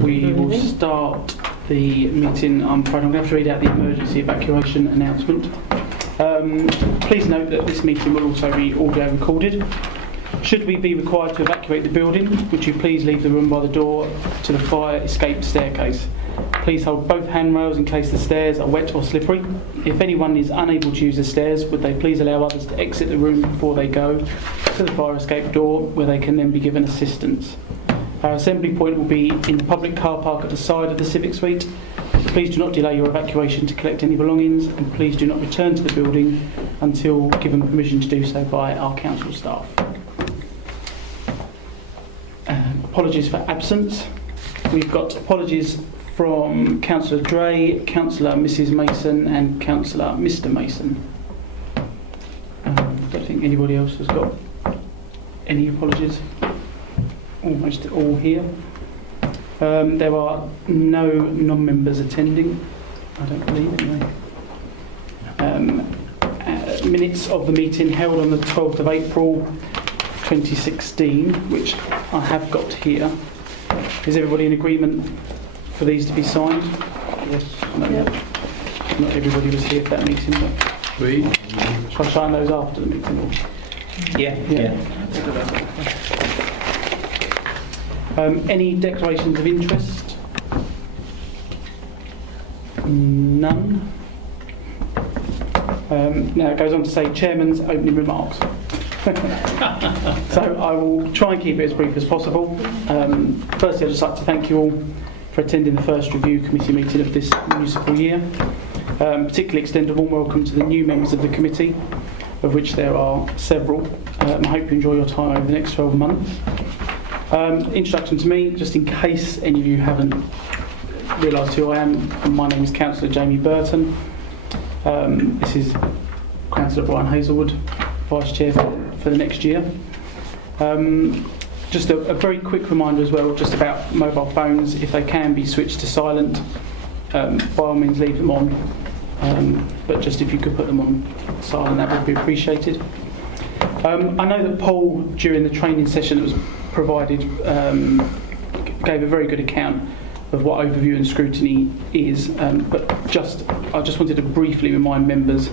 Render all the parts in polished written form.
We will start the meeting. I'm afraid I'm going to have to read out the emergency evacuation announcement. Please note that this meeting will also be audio recorded. Should we be required to evacuate the building, would you please leave the room by the door to the fire escape staircase. Please hold both handrails in case the stairs are wet or slippery. If anyone is unable to use the stairs, would they please allow others to exit the room before they go to the fire escape door, where they can then be given assistance. Our assembly point will be in the public car park at the side of the Civic Suite. Please do not delay your evacuation to collect any belongings, and please do not return to the building until given permission to do so by our council staff. Apologies for absence. We've got apologies from Councillor Dray, Councillor Mrs Mason and Councillor Mr Mason. I don't think anybody else has got any apologies. Almost all here. There are no non-members attending, I don't believe anyway. Minutes of the meeting held on the 12th of April 2016, which I have got here. Is everybody in agreement for these to be signed? Yes. No, not everybody was here for that meeting, but shall I sign those after the meeting? Yeah. Any declarations of interest? None. Now it goes on to say Chairman's opening remarks. So I will try and keep it as brief as possible. Firstly, I'd just like to thank you all for attending the first review committee meeting of this municipal year. Particularly extend a warm welcome to the new members of the committee, of which there are several. I hope you enjoy your time over the next 12 months. Introduction to me, just in case any of you haven't realised who I am. My name is Councillor Jamie Burton. This is Councillor Brian Hazelwood, Vice Chair for the next year. Just a very quick reminder as well, just about mobile phones. If they can be switched to silent, by all means leave them on. But just if you could put them on silent, that would be appreciated. I know that Paul, during the training session that was provided, gave a very good account of what overview and scrutiny is, but I just wanted to briefly remind members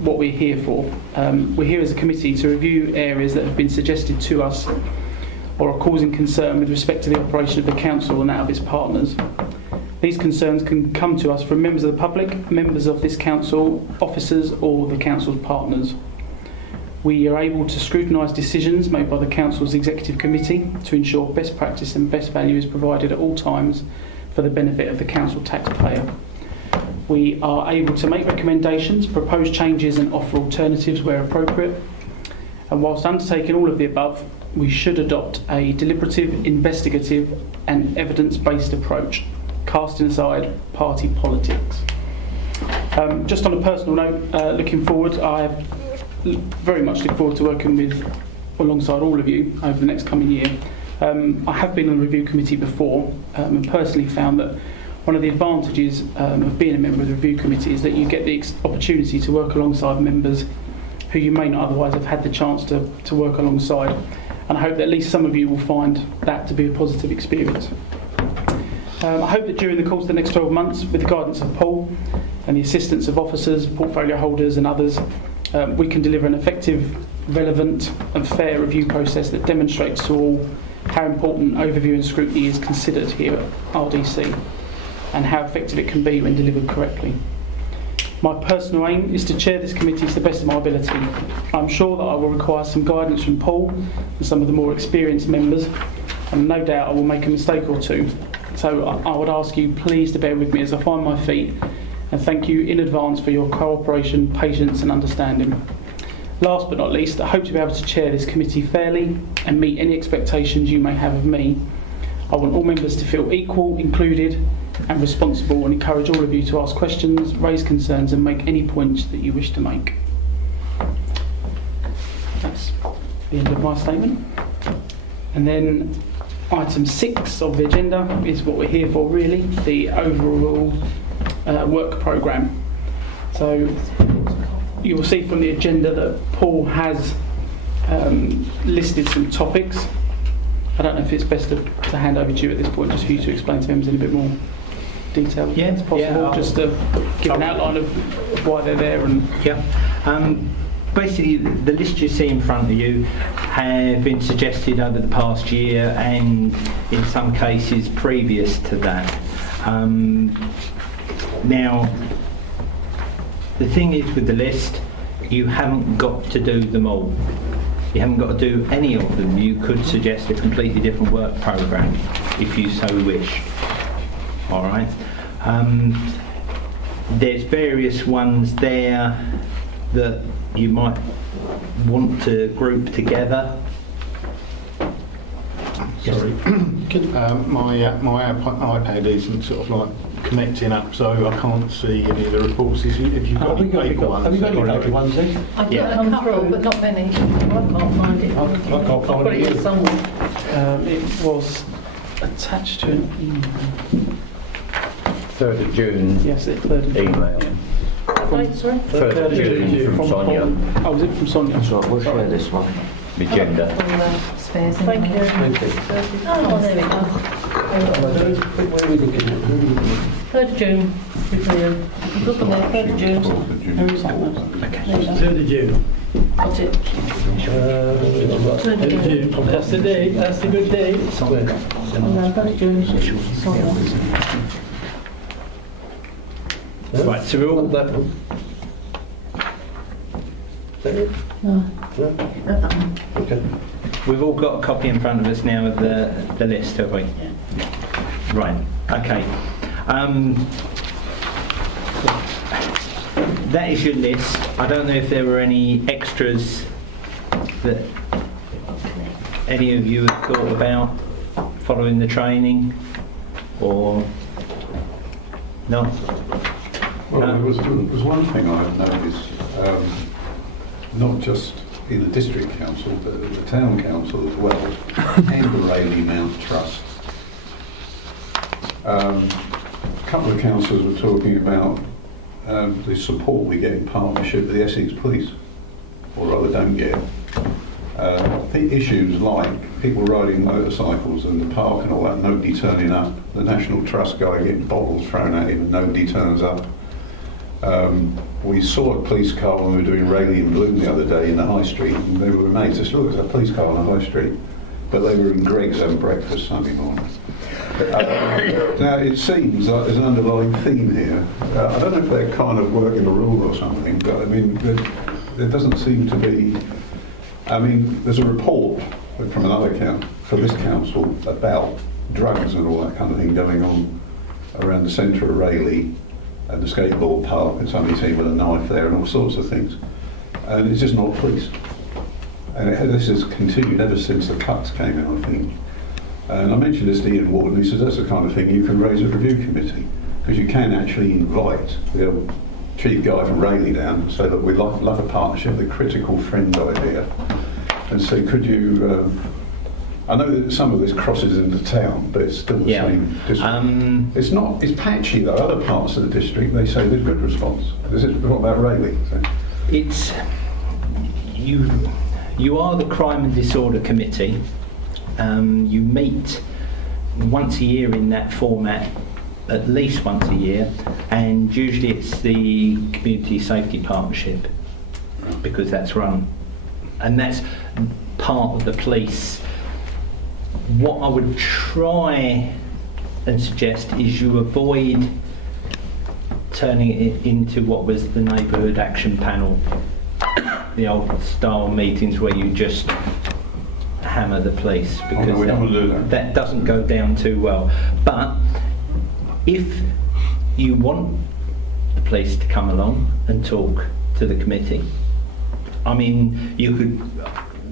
what we're here for. We're here as a committee to review areas that have been suggested to us or are causing concern with respect to the operation of the council and that of its partners. These concerns can come to us from members of the public, members of this council, officers or the council's partners. We are able to scrutinise decisions made by the council's executive committee to ensure best practice and best value is provided at all times for the benefit of the council taxpayer. We are able to make recommendations, propose changes and offer alternatives where appropriate. And whilst undertaking all of the above, we should adopt a deliberative, investigative and evidence-based approach, casting aside party politics. Just on a personal note, looking forward, I very much look forward to working alongside all of you over the next coming year. I have been on the review committee before and personally found that one of the advantages of being a member of the review committee is that you get the opportunity to work alongside members who you may not otherwise have had the chance to work alongside, and I hope that at least some of you will find that to be a positive experience. I hope that during the course of the next 12 months, with the guidance of Paul and the assistance of officers, portfolio holders and others, we can deliver an effective, relevant and fair review process that demonstrates to all how important overview and scrutiny is considered here at RDC and how effective it can be when delivered correctly. My personal aim is to chair this committee to the best of my ability. I'm sure that I will require some guidance from Paul and some of the more experienced members, and no doubt I will make a mistake or two. So I would ask you please to bear with me as I find my feet, and thank you in advance for your cooperation, patience and understanding. Last but not least, I hope to be able to chair this committee fairly and meet any expectations you may have of me. I want all members to feel equal, included and responsible, and encourage all of you to ask questions, raise concerns and make any points that you wish to make. That's the end of my statement. And then item 6 of the agenda is what we're here for really, the overall work programme. So you will see from the agenda that Paul has listed some topics I don't know if it's best to hand over to you at this point, just for you to explain to members in a bit more detail Yeah, as possible, yeah, just to give an outline of why they're there. And Yeah. Basically, the list you see in front of you have been suggested over the past year and in some cases previous to that. Now, the thing is with the list, you haven't got to do them all. You haven't got to do any of them. You could suggest a completely different work programme if you so wish. All right. There's various ones there that you might want to group together. Sorry, my iPad isn't sort of like connecting up, so I can't see any of the reports. If you've got any paper ones, have you got any paper ones then? I've Yeah. got a couple, but not many. I can't find it. I can't I've find got it it either. somewhere. it was attached to an email. 3rd of June Yes, it's 3rd of June. email. Wait, sorry. 3rd of June from Sonia, Paul. Oh, was it from Sonia? Sorry, we'll share this one. the agenda. Spares. Thank you. Thank you. Oh, there we go. Where are we looking at? 3rd of June. Review. Look on there, 3rd of June. Who is that one? There you go. 3rd of June. Got it. 3rd of June. That's the day, that's the good day. Oh, no, 3rd of June. Sorry. Right, so we're all That one. Is that it? No, No? not that one. Okay. We've all got a copy in front of us now of the list, have we? Right, okay. That is your list. I don't know if there were any extras that any of you have thought about following the training, or not? Well, there was one thing I noticed, not just in the district council, but at the town council as well, and the Rayleigh Mount Trust. A couple of councillors were talking about the support we get in partnership with the Essex Police, or rather don't get. The issues like people riding motorcycles in the park and all that, nobody turning up, the National Trust guy getting bottles thrown at him and nobody turns up. We saw a police car when we were doing Rayleigh and Bloom the other day in the High Street, and they were amazed. They said, look, there's a police car on the High Street. But they were in Greggs having breakfast Sunday morning. Now, it seems like there's an underlying theme here. I don't know if they're kind of working the rule or something, but I mean, there doesn't seem to be... I mean, there's a report from another from this council about drugs and all that kind of thing going on around the centre of Rayleigh, and the skateboard park, and somebody seen with a knife there and all sorts of things. And it's just not policed. And this has continued ever since the cuts came in, I think. And I mentioned this to Ian Ward, and he says that's the kind of thing you can raise a review committee, because you can actually invite the old chief guy from Rayleigh down and say, look, we'd love a partnership, the critical friend idea, and say, could you... I know that some of this crosses into town, but it's still the same district. It's patchy though. Other parts of the district, they say there's good response. What about Rayleigh? So. It's you are the Crime and Disorder Committee. You meet once a year in that format, at least once a year, and usually it's the Community Safety Partnership, because that's run, and that's part of the police. What I would try and suggest is you avoid turning it into what was the Neighbourhood Action Panel, the old style meetings where you just hammer the police, because we don't want to do that. That doesn't go down too well. But if you want the police to come along and talk to the committee, I mean, you could...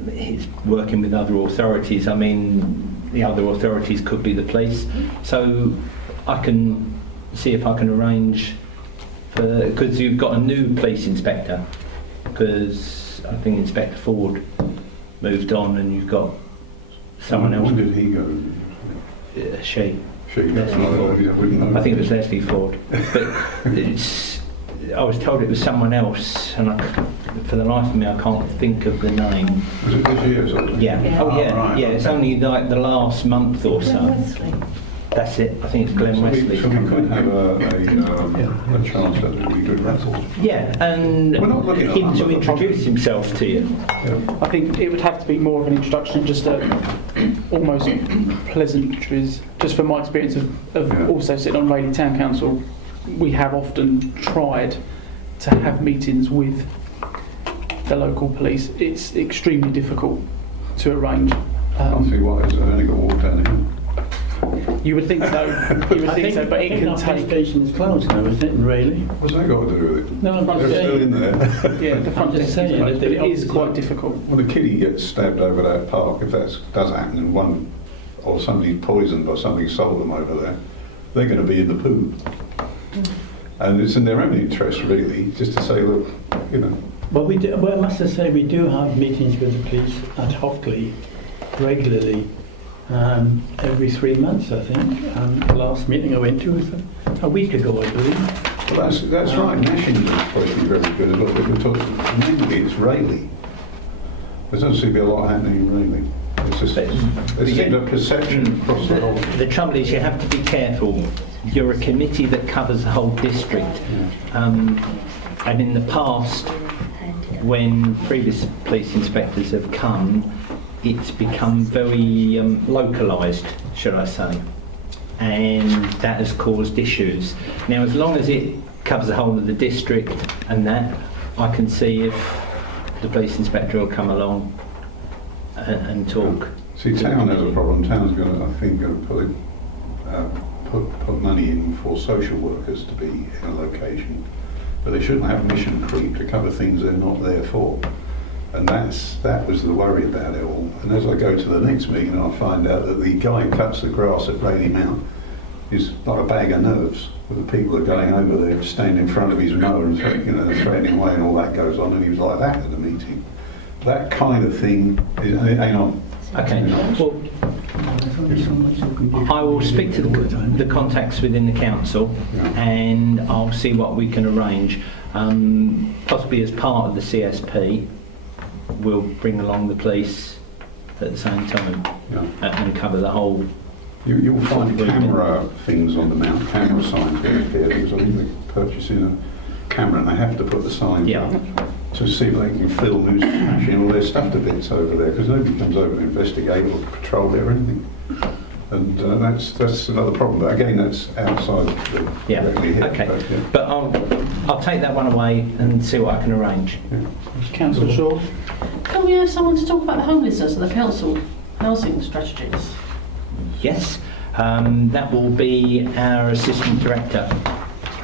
It's working with other authorities. I mean, the other authorities could be the police. So I can see if I can arrange for... Because you've got a new police inspector, because I think Inspector Ford moved on and you've got someone else. When did he go? She. She. That's not, I wouldn't know. I think it was Leslie Ford. But I was told it was someone else, and for the life of me, I can't think of the name. Was it this year sort of? Yeah. Yeah. Oh, yeah. right, Yeah. It's okay. only like the last month or Glen so. Wesley. That's it. I think it's Glen So Wesley. we could have a chance at a good raffle. Yeah, and We're not looking at him to that. introduce himself to you. I think it would have to be more of an introduction, just almost pleasantries. Just from my experience of Yeah. also sitting on Rayleigh Town Council, we have often tried to have meetings with the local police. It's extremely difficult to arrange. I can't see why it's only got walk down here. You would think so. You would think so, but it can our police take. station is closed now, isn't it, in Rayleigh? What's that got to do with it? No, I'm Front They're just still saying. in there. Yeah, the front I'm just desk is saying, closed, if but they it is obviously- quite difficult. When a kiddie gets stabbed over that park, if that does happen, and one or somebody's poisoned or somebody sold them over there, they're going to be in the poo. And it's in their own interest, really, just to say, look, you know, Well, I must say we do have meetings with the police ad hocly, regularly, every 3 months, I think. The last meeting I went to was a week ago, I believe. well, that's right. Nashing is supposed to be very good. A lot of people talk. Mainly, it's Rayleigh. There doesn't seem to be a lot happening in Rayleigh. It's just there's seems a perception across the whole. The trouble is you have to be careful. You're a committee that covers the whole district. And in the past, when previous police inspectors have come, it's become very localised, should I say. And that has caused issues. Now, as long as it covers the whole of the district and that, I can see if the police inspector will come along and talk. See, town has a problem. Town's going to, I think, going to put money in for social workers to be in a location, but they shouldn't have mission creep to cover things they're not there for. And that was the worry about it all. And as I go to the next meeting, I find out that the guy who cuts the grass at Rayleigh Mount is like a bag of nerves. With the people that are going over there, standing in front of his mower and threatening away, and all that goes on. And he was like that at the meeting. That kind of thing. Hang on. Okay. Well, I will speak to the contacts within the council, and I'll see what we can arrange. Possibly as part of the CSP, we'll bring along the police at the same time and cover the whole. You'll find camera things on the mount, camera signs there, because I think they're purchasing a camera and they have to put the signs Yeah. up to see if they can film who's smashing all their stuff to bits over there, because nobody comes over to investigate or patrol there or anything. And that's another problem. But again, that's outside the Yeah. directly here. Okay. But, yeah. But I'll take that one away and see what I can arrange. Councillor Shaw. Can we have someone to talk about the homelessness and the council housing strategies? Yes, that will be our assistant director,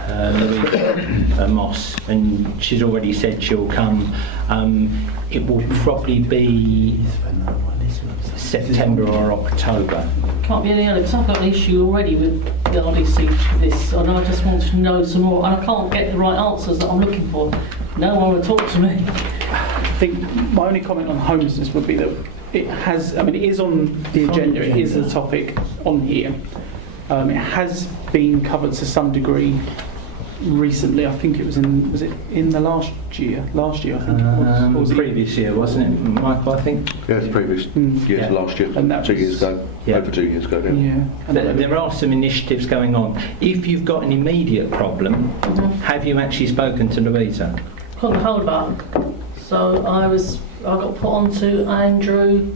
Louise Moss, and she's already said she'll come. It will probably be September or October. Can't be any earlier, because I've got an issue already with the RDC for this, and I just want to know some more, and I can't get the right answers that I'm looking for. No one will talk to me. I think my only comment on homelessness would be that it has, I mean, it is on the agenda, it is a topic on here. It has been covered to some degree recently. I think it was in the last year? Last year, I think it was. Or was it- Previous year, wasn't it, Michael, I think? Yeah, it's previous Mm. years, Yeah. last year, And that 2 years was- ago, Yeah. over 2 years ago now. Yeah. And There are some initiatives going on. If you've got an immediate problem, have you actually spoken to Louisa? Couldn't hold up. So I got put on to Andrew.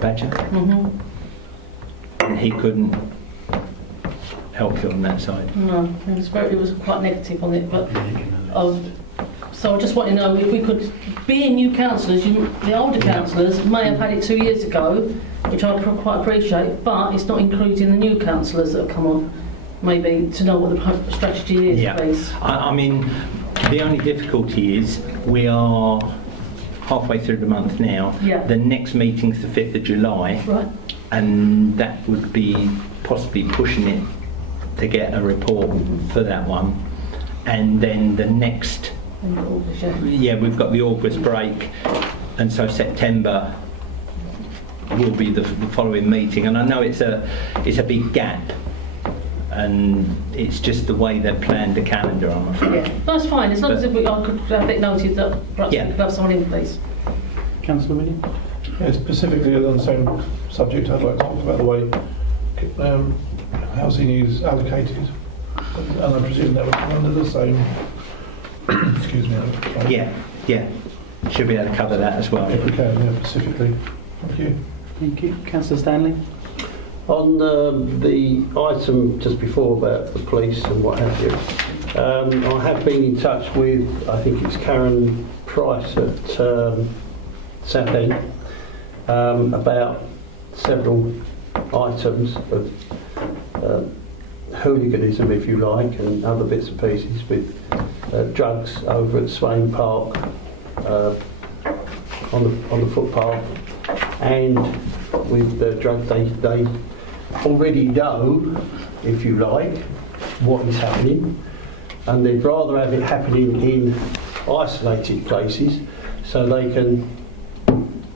Badger? hmm And he couldn't help you on that side. No, it was quite negative on it, but so I just want to know if we could, being new councillors, the older councillors may have had it 2 years ago, which I quite appreciate, but it's not including the new councillors that have come on, maybe to know what the strategy is, Yeah. please. I mean, the only difficulty is we are halfway through the month now. Yeah. The next meeting's the 5th of July, Right. and that would be possibly pushing it to get a report for that one. And then the next, In August, yeah. yeah, we've got the August break, and so September will be the following meeting. And I know it's a big gap, and it's just the way they've planned the calendar, I'm afraid. Yeah, that's fine, as long as I could have it noted that perhaps Yeah. we could have someone in place. Councillor Williams? Yeah, specifically on the same subject, I'd like to talk about the way housing is allocated, and I presume that would come under the same. Excuse me. Yeah. Should be able to cover that as well. If we can, yeah, specifically. Thank you. Thank you. Councillor Stanley? On the item just before about the police and what have you, I have been in touch with, I think it's Karen Price at Southend, about several items of hooliganism, if you like, and other bits and pieces with drugs over at Swain Park on the footpath, and with the drug they already know, if you like, what is happening, and they'd rather have it happening in isolated places so they can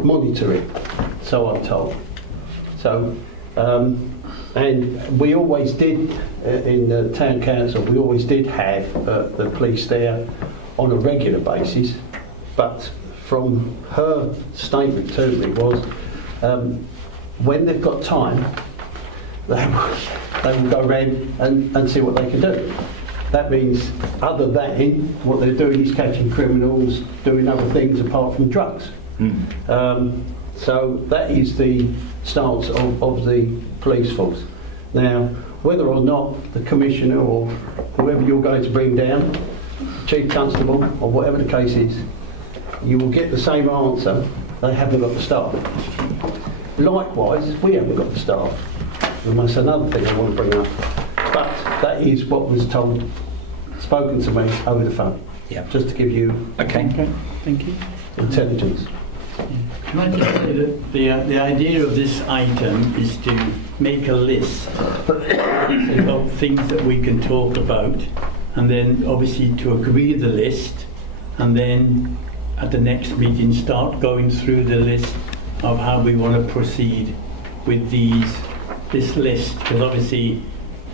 monitor it, so I'm told. So, and we always did, in the town council, we always did have the police there on a regular basis, but from her statement to me was, when they've got time, they will go around and see what they can do. That means, other than what they're doing is catching criminals, doing other things apart from drugs. So that is the stance of the police force. Now, whether or not the commissioner or whoever you're going to bring down, chief constable or whatever the case is, you will get the same answer: they haven't got the staff. Likewise, we haven't got the staff. And that's another thing I want to bring up. But that is what was spoken to me over the phone. Yeah. Just to give you Okay. Okay, thank you. intelligence. Can I just say that the idea of this item is to make a list of things that we can talk about, and then obviously to agree the list, and then at the next meeting start going through the list of how we want to proceed with this list, because obviously,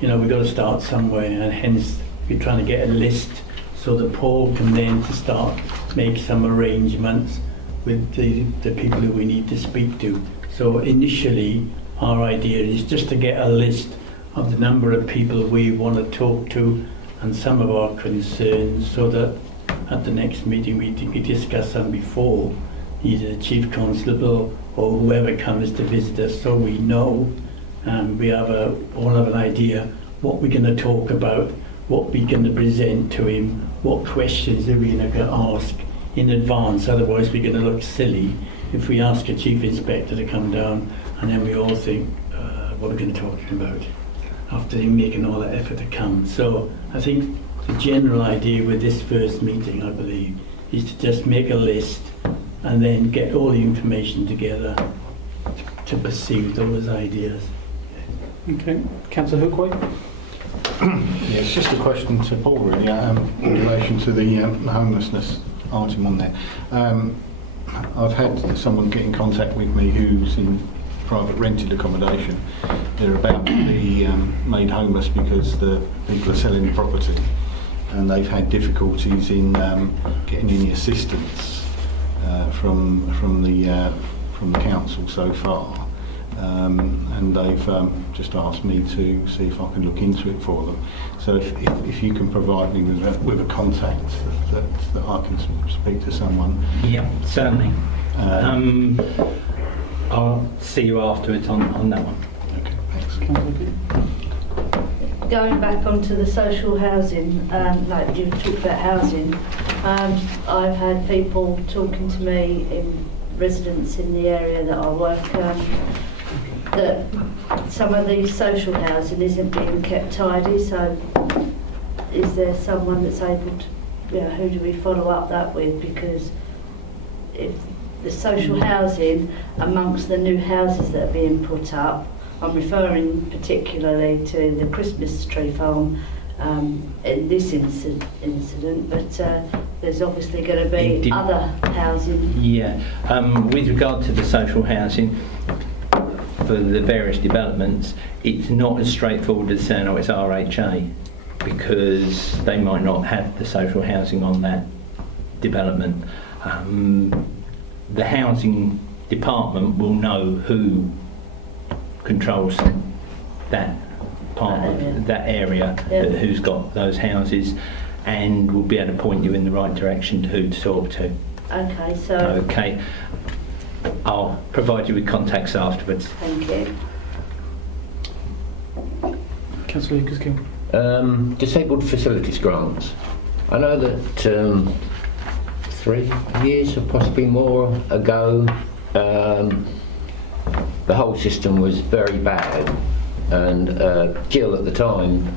you know, we've got to start somewhere, and hence we're trying to get a list so that Paul can then to start make some arrangements with the people who we need to speak to. So initially our idea is just to get a list of the number of people we want to talk to and some of our concerns, so that at the next meeting we discuss them before either the chief constable or whoever comes to visit us, so we know and we all have an idea what we're going to talk about, what we're going to present to him, what questions are we going to ask in advance. Otherwise we're going to look silly if we ask a chief inspector to come down and then we all think what we're going to talk about after him making all that effort to come. So I think the general idea with this first meeting, I believe, is to just make a list and then get all the information together to pursue those ideas. Okay. Councillor Hookway? Yeah, it's just a question to Paul really, in relation to the homelessness item on there. I've had someone get in contact with me who's in private rented accommodation. They're about to be made homeless because the people are selling the property, and they've had difficulties in getting any assistance from the council so far. And they've just asked me to see if I can look into it for them. So if you can provide me with a contact that I can speak to someone. Yeah, certainly. I'll see you afterwards on that one. Okay, thanks. Councillor Gill? Going back onto the social housing, like you talked about housing, I've had people talking to me, residents in the area that I work, that some of the social housing isn't being kept tidy. So is there someone that's able to, who do we follow up that with? Because if the social housing amongst the new houses that are being put up, I'm referring particularly to the Christmas tree farm in this incident, but there's obviously going to be other housing. Yeah, with regard to the social housing, cover the various developments, it's not as straightforward as saying, oh, it's RHA, because they might not have the social housing on that development. The housing department will know who controls that part of that area, who's got those houses, and will be able to point you in the right direction to who to talk to. Okay, so Okay. I'll provide you with contacts afterwards. thank you. Councillor Lucas Gill. Disabled facilities grants. I know that 3 years or possibly more ago, the whole system was very bad, and Jill at the time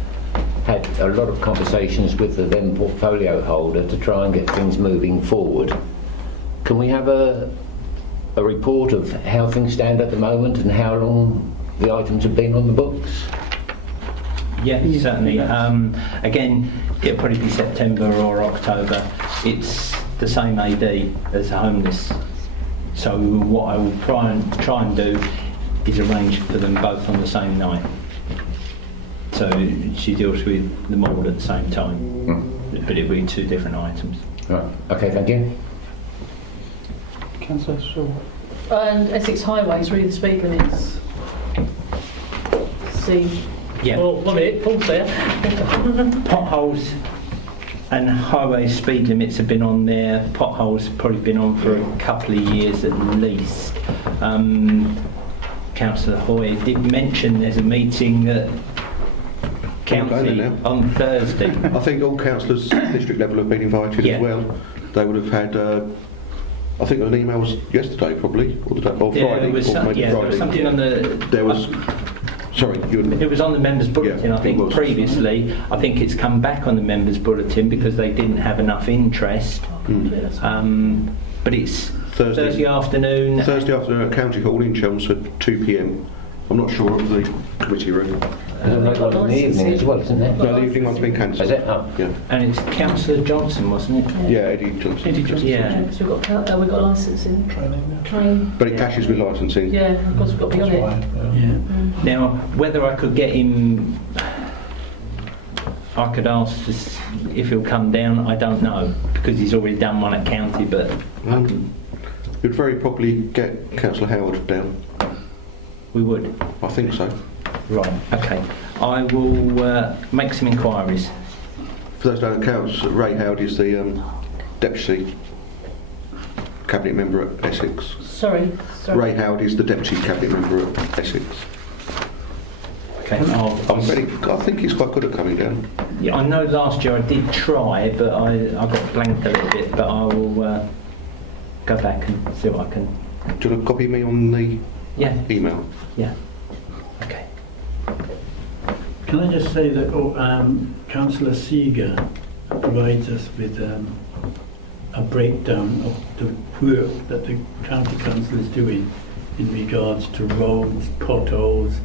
had a lot of conversations with the then portfolio holder to try and get things moving forward. Can we have a report of how things stand at the moment and how long the items have been on the books? Yeah, certainly. Again, it'll probably be September or October. It's the same AD as the homeless. So what I will try and do is arrange for them both on the same night. So she deals with them all at the same time, but it'll be 2 different items. Right. Okay, thank you. Councillor Shaw. And Essex Highways, read the speed limits. See. Yeah. Well, 1 minute, Paul's there. Potholes and highway speed limits have been on there. Potholes have probably been on for a couple of years at least. Councillor Hoy did mention there's a meeting at County on Thursday. I think all councillors district level have been invited as well. They would have had, I think an email was yesterday probably, or Friday. There was something on the... There was... Sorry, it was on the members' bulletin. Yeah, I think previously. I think it's come back on the members' bulletin because they didn't have enough interest. But it's Thursday afternoon. Thursday afternoon at County Hall in Chelmsford, 2 p.m. I'm not sure of the committee room. There's another one in the evening as well, isn't there? No, the evening one's been cancelled. Is it? Oh. Yeah. And it's Councillor Johnson, wasn't it? Yeah, Eddie Johnson. Eddie Johnson. Yeah. Because we've got licensing. Training. But it clashes with licensing. Yeah, of course we've got to be on it. Yeah. Now, whether I could get him, I could ask if he'll come down. I don't know because he's already done one at County, but You'd very probably get Councillor Howard down. we would. I think so. Right. Okay. I will make some inquiries. For those who don't know, Ray Howard is the deputy cabinet member at Essex. Sorry. Ray Howard is the deputy cabinet member at Essex. Okay. I think he's quite good at coming down. Yeah, I know last year I did try, but I got blanked a little bit. But I will go back and see what I can. Do you want to copy me on the email? Yeah. Okay. Can I just say that Councillor Seeger provides us with a breakdown of the work that the County Council is doing in regards to roads, potholes,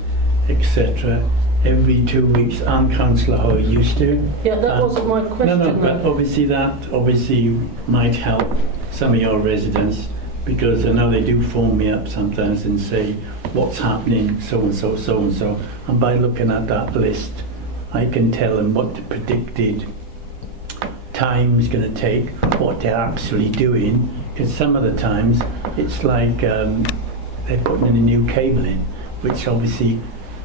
etc. every 2 weeks, and Councillor Hoy used to. Yeah, that wasn't my question. No, but obviously might help some of your residents, because I know they do phone me up sometimes and say what's happening, so and so, so and so, and by looking at that list I can tell them what the predicted time is going to take, what they're actually doing, because some of the times it's like they're putting in a new cable in, which obviously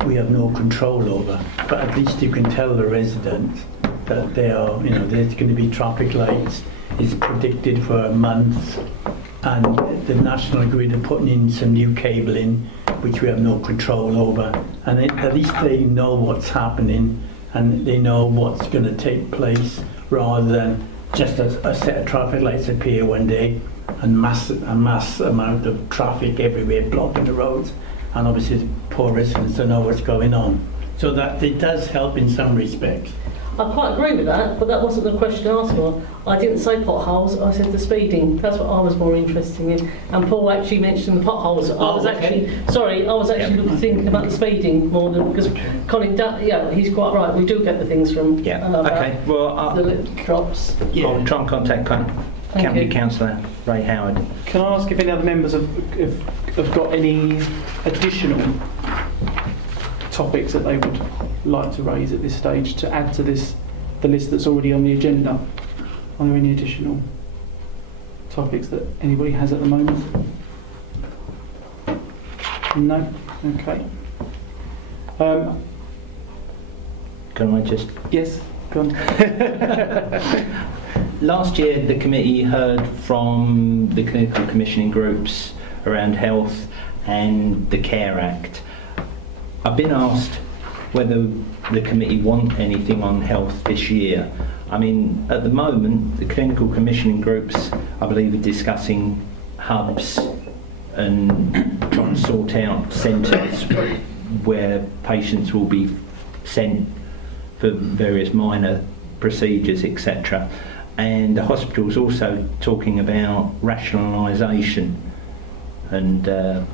we have no control over, but at least you can tell the residents that they are, there's going to be traffic lights, is predicted for a month, and the National Grid are putting in some new cable in, which we have no control over, and at least they know what's happening and they know what's going to take place, rather than just a set of traffic lights appear one day and a mass amount of traffic everywhere blocking the roads, and obviously the poor residents don't know what's going on. So that it does help in some respects. I quite agree with that, but that wasn't the question asked for. I didn't say potholes, I said the speeding. That's what I was more interested in. And Paul actually mentioned the potholes. I was actually thinking about the speeding more than, because Colin, he's quite right. We do get the things from Okay. Well, the drops. I'll try and contact County Councillor Ray Howard. Can I ask if any other members of have got any additional topics that they would like to raise at this stage to add to the list that's already on the agenda? Are there any additional topics that anybody has at the moment? No? Okay. Can I just... Yes, go on. Last year, the committee heard from the clinical commissioning groups around health and the Care Act. I've been asked whether the committee want anything on health this year. I mean, at the moment, the clinical commissioning groups, I believe, are discussing hubs and trying to sort out centres where patients will be sent for various minor procedures, etc. And the hospital's also talking about rationalisation and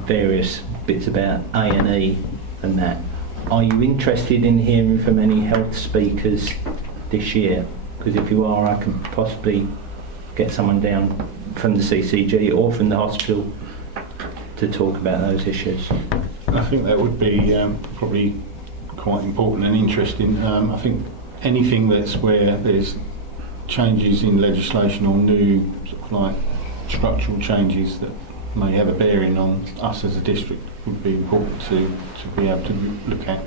various bits about A&E and that. Are you interested in hearing from any health speakers this year? Because if you are, I can possibly get someone down from the CCG or from the hospital to talk about those issues. I think that would be probably quite important and interesting. I think anything that's where there's changes in legislation or new sort of like structural changes that may have a bearing on us as a district would be important to be able to look at.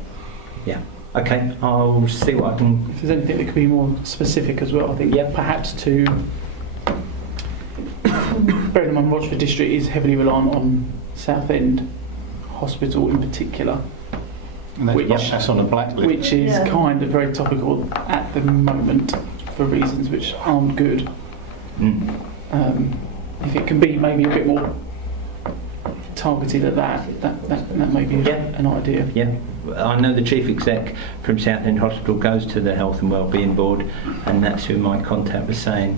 Yeah. Okay, I'll see what I can... If there's anything that could be more specific as well, I think perhaps to... Bearing in mind Rochford District is heavily reliant on Southend Hospital in particular. And that's on a blacklist. Which is kind of very topical at the moment for reasons which aren't good. If it can be maybe a bit more targeted at that may be an idea. Yeah. I know the chief exec from Southend Hospital goes to the Health and Wellbeing Board, and that's who my contact was saying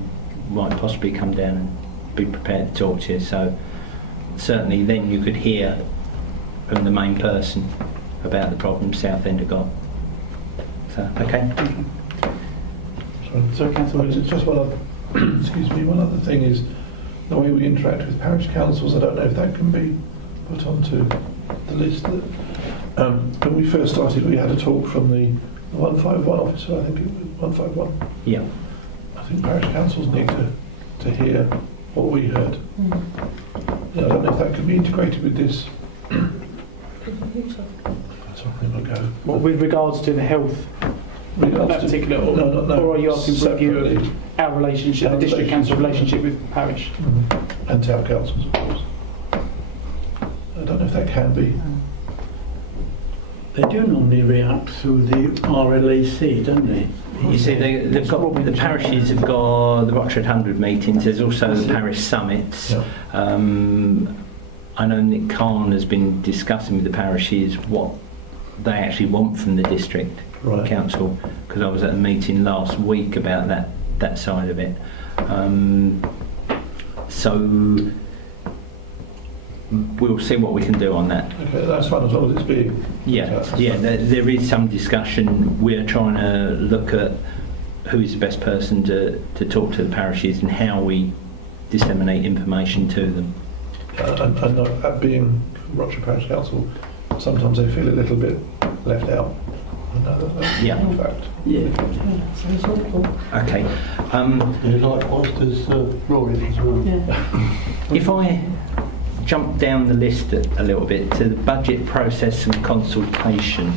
might possibly come down and be prepared to talk to you. So certainly then you could hear from the main person about the problems Southend have got. So, okay. Sorry, Councillor. Just one other, excuse me, one other thing is the way we interact with parish councils. I don't know if that can be put onto the list. That, when we first started, we had a talk from the 151 officer, I think it was 151. Yeah. I think parish councils need to hear what we heard. I don't know if that can be integrated with this. What, with regards to the health, that particular, or are you asking for a view of our relationship, the district council relationship with parish? And town councils, of course. I don't know if that can be. They do normally react through the RLAC, don't they? You see, they've got the parishes have got the Rochford 100 meetings. There's also the parish summits. Yeah. I know Nick Khan has been discussing with the parishes what they actually want from the district council, because I was at a meeting last week about that side of it. So we'll see what we can do on that. Okay, that's fine as long as it's being... There is some discussion. We're trying to look at who is the best person to talk to the parishes and how we disseminate information to them. And at being Rochford Parish Council, sometimes they feel a little bit left out. And that's in fact. Sounds awful. Okay. Likewise, there's Rory as well. If I jump down the list a little bit to the budget process and consultation,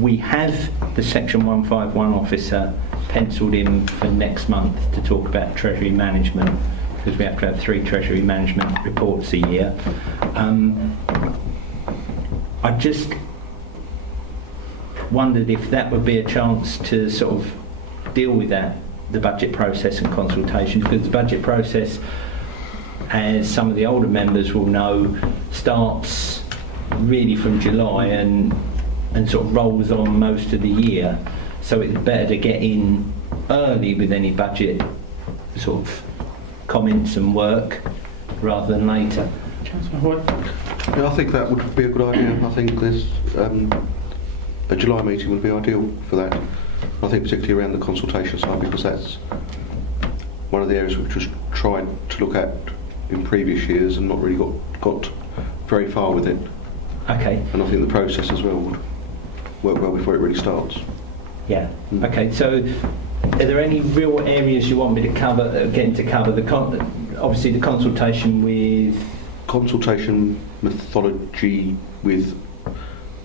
we have the Section 151 officer penciled in for next month to talk about Treasury management, because we have to have 3 Treasury management reports a year. I just wondered if that would be a chance to sort of deal with that, the budget process and consultation, because the budget process, as some of the older members will know, starts really from July and sort of rolls on most of the year. So it's better to get in early with any budget sort of comments and work rather than later. Yeah, I think that would be a good idea. I think this a July meeting would be ideal for that. I think particularly around the consultation side, because that's one of the areas which was tried to look at in previous years and not really got very far with it. Okay. And I think the process as well would work well before it really starts. Yeah. Okay. So, are there any real areas you want me to cover? Obviously, the consultation with methodology with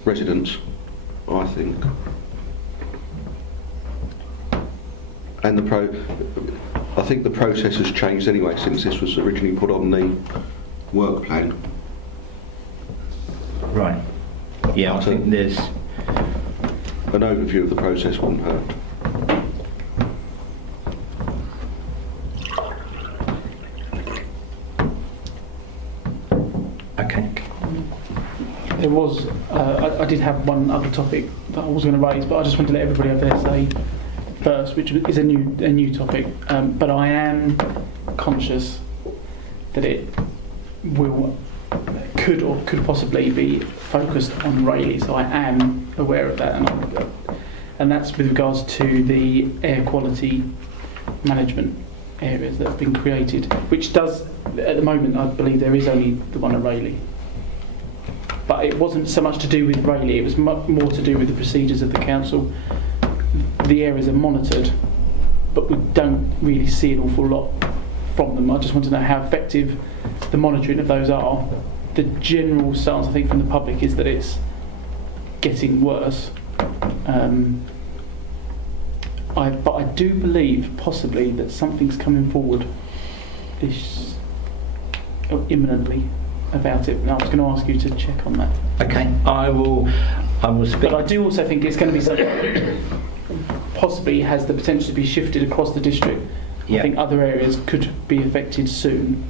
residents, I think, and I think the process has changed anyway since this was originally put on the work plan. Right. Yeah, I think there's an overview of the process wouldn't hurt. okay. There was, I did have one other topic that I was going to raise, but I just wanted to let everybody over there say first, which is a new topic. But I am conscious that it could possibly be focused on Rayleigh. So I am aware of that, and that's with regards to the air quality management areas that have been created, which does, at the moment, I believe there is only the one at Rayleigh. But it wasn't so much to do with Rayleigh, it was more to do with the procedures of the council. The areas are monitored, but we don't really see an awful lot from them. I just want to know how effective the monitoring of those are. The general stance, I think, from the public is that it's getting worse. But I do believe possibly that something's coming forward imminently about it, and I was going to ask you to check on that. Okay, I will speak. But I do also think it's going to be something that possibly has the potential to be shifted across the district. Yeah. I think other areas could be affected soon.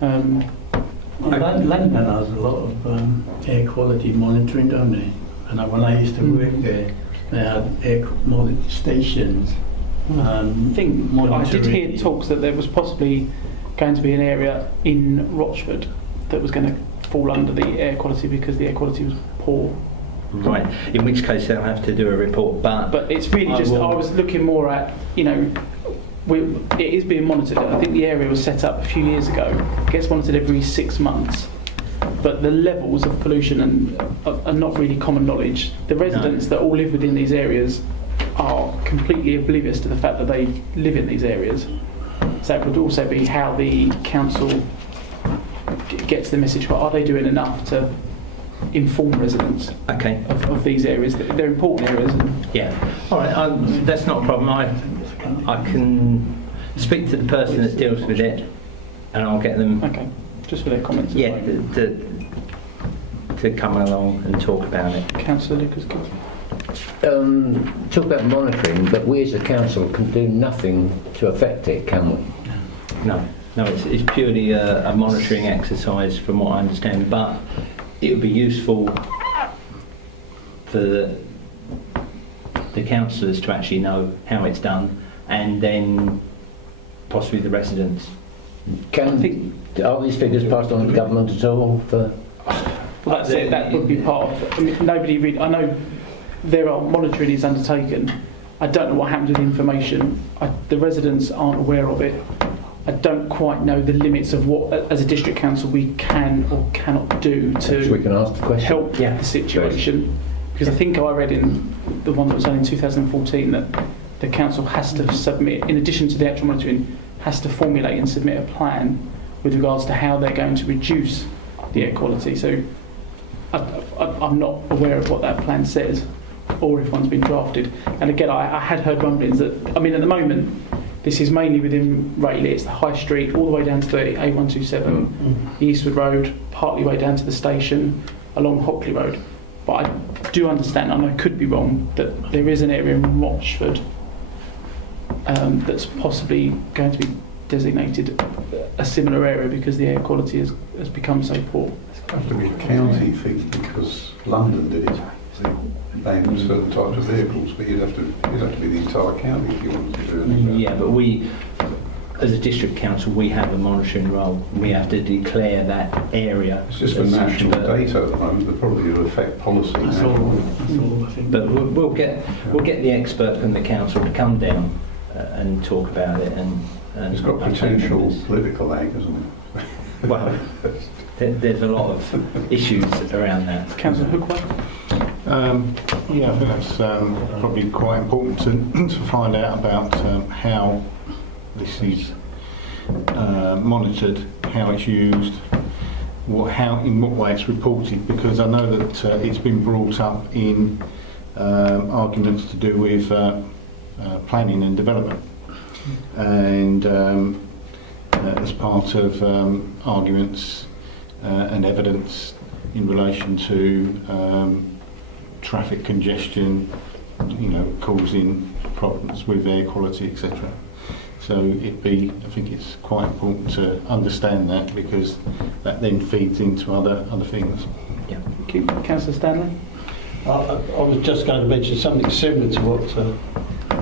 London has a lot of air quality monitoring, don't they? And when I used to work there, they had air quality stations. I think I did hear talks that there was possibly going to be an area in Rochford that was going to fall under the air quality because the air quality was poor. Right, in which case they'll have to do a report, but it's really just, I was looking more at, it is being monitored. I think the area was set up a few years ago. It gets monitored every 6 months. But the levels of pollution are not really common knowledge. The residents that all live within these areas are completely oblivious to the fact that they live in these areas. So it would also be how the council gets the message, but are they doing enough to inform residents of these areas? They're important areas. Yeah, all right, that's not a problem. I can speak to the person that deals with it, and I'll get them. Okay, just for their comments. Yeah, to come along and talk about it. Councillor Lucas. Talk about monitoring, but we as a council can do nothing to affect it, can we? No, it's purely a monitoring exercise from what I understand, but it would be useful for the councillors to actually know how it's done, and then possibly the residents. Are these figures passed on to government at all? Well, that's it. That would be part of. I mean, nobody really. I know monitoring is undertaken. I don't know what happens with the information. The residents aren't aware of it. I don't quite know the limits of what, as a district council, we can or cannot do to so we can ask the question. Help the situation. Because I think I read in the one that was done in 2014 that the council has to submit, in addition to the actual monitoring, has to formulate and submit a plan with regards to how they're going to reduce the air quality. So I'm not aware of what that plan says or if one's been drafted. And again, I had heard rumblings that, I mean, at the moment, this is mainly within Rayleigh. It's the High Street, all the way down to the A127, the Eastwood Road, partly way down to the station, along Hockley Road. But I do understand, and I could be wrong, that there is an area in Rochford that's possibly going to be designated a similar area because the air quality has become so poor. It's got to be a county thing because London did it. They banned certain types of vehicles, but you'd have to be the entire county if you wanted to do anything. Yeah, but we, as a district council, we have a monitoring role. We have to declare that area. It's just for national data at the moment, but probably will affect policy. That's all I think. But we'll get the expert from the council to come down and talk about it, and and It's got I don't potential think political ag, hasn't it? there's- Well, there's a lot of issues around that. Councillor Hookway? Yeah, I think that's probably quite important to find out about how this is monitored, how it's used, in what way it's reported, because I know that it's been brought up in arguments to do with planning and development, and as part of arguments and evidence in relation to traffic congestion, causing problems with air quality, etc. So I think it's quite important to understand that, because that then feeds into other things. Yeah. Thank you. Councillor Stanley? I was just going to mention something similar to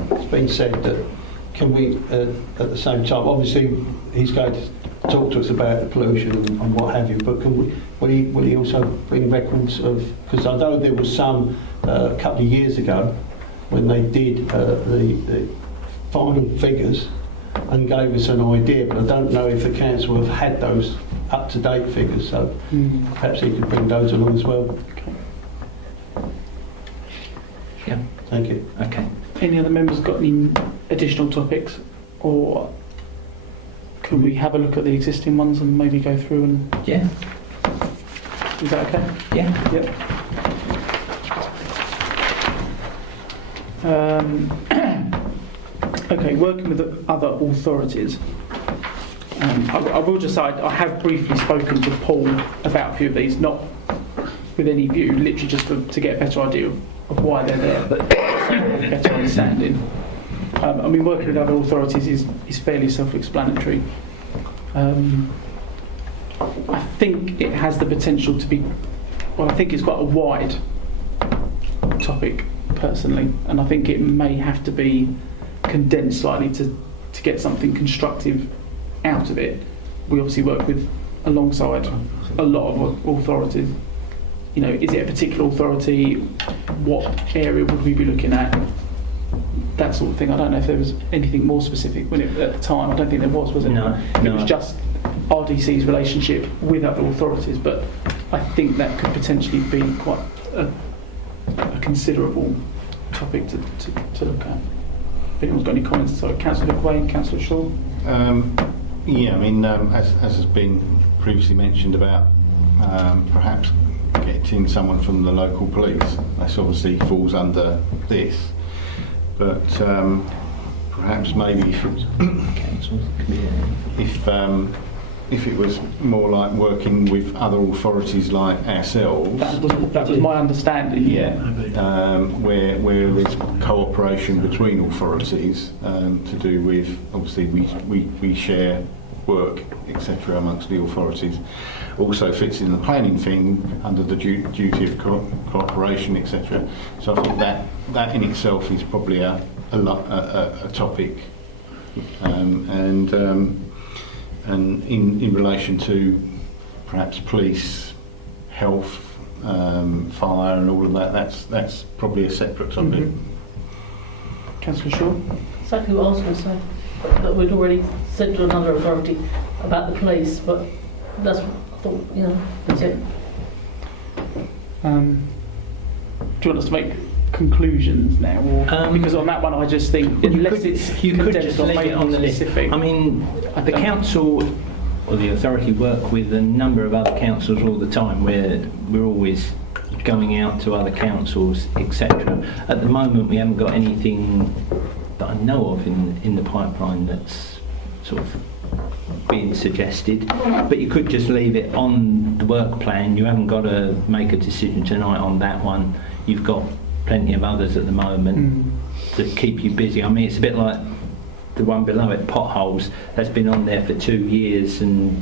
what's been said, that can we, at the same time, obviously he's going to talk to us about the pollution and what have you, but will he also bring records of, because I know there was some a couple of years ago when they did the final figures and gave us an idea, but I don't know if the council have had those up-to-date figures, so perhaps he could bring those along as well. Yeah. Thank you. Okay. Any other members got any additional topics, or could we have a look at the existing ones and maybe go through and... Yeah. Is that okay? Yeah. Yep. Okay, working with the other authorities. I will just say I have briefly spoken to Paul about a few of these, not with any view, literally just to get a better idea of why they're there, but a better understanding. I mean, working with other authorities is fairly self-explanatory. I think it has the potential to be, I think it's quite a wide topic personally, and I think it may have to be condensed slightly to get something constructive out of it. We obviously work alongside a lot of authorities. Is it a particular authority? What area would we be looking at? That sort of thing. I don't know if there was anything more specific at the time. I don't think there was it? No. It was just RDC's relationship with other authorities, but I think that could potentially be quite a considerable topic to look at. If anyone's got any comments, so Councillor Hookway and Councillor Shaw. Yeah, I mean, as has been previously mentioned about perhaps getting someone from the local police, that obviously falls under this. But perhaps maybe if it was more like working with other authorities like ourselves. That was my understanding. Yeah, where there's cooperation between authorities to do with, obviously we share work, etc. amongst the authorities. Also fits in the planning thing under the duty of cooperation, etc. So I think that in itself is probably a topic, and in relation to perhaps police, health, fire, and all of that, that's probably a separate topic. Councillor Shaw. Exactly what I was going to say. That we'd already said to another authority about the police, but that's what I thought, that's it. Do you want us to make conclusions now, or because on that one I just think unless you could condensed just or leave made it on the list. specific. I mean, the council or the authority work with a number of other councils all the time, where we're always going out to other councils, etc. At the moment, we haven't got anything that I know of in the pipeline that's sort of being suggested, but you could just leave it on the work plan. You haven't got to make a decision tonight on that one. You've got plenty of others at the moment to keep you busy. I mean, it's a bit like the one below it, potholes. That's been on there for 2 years, and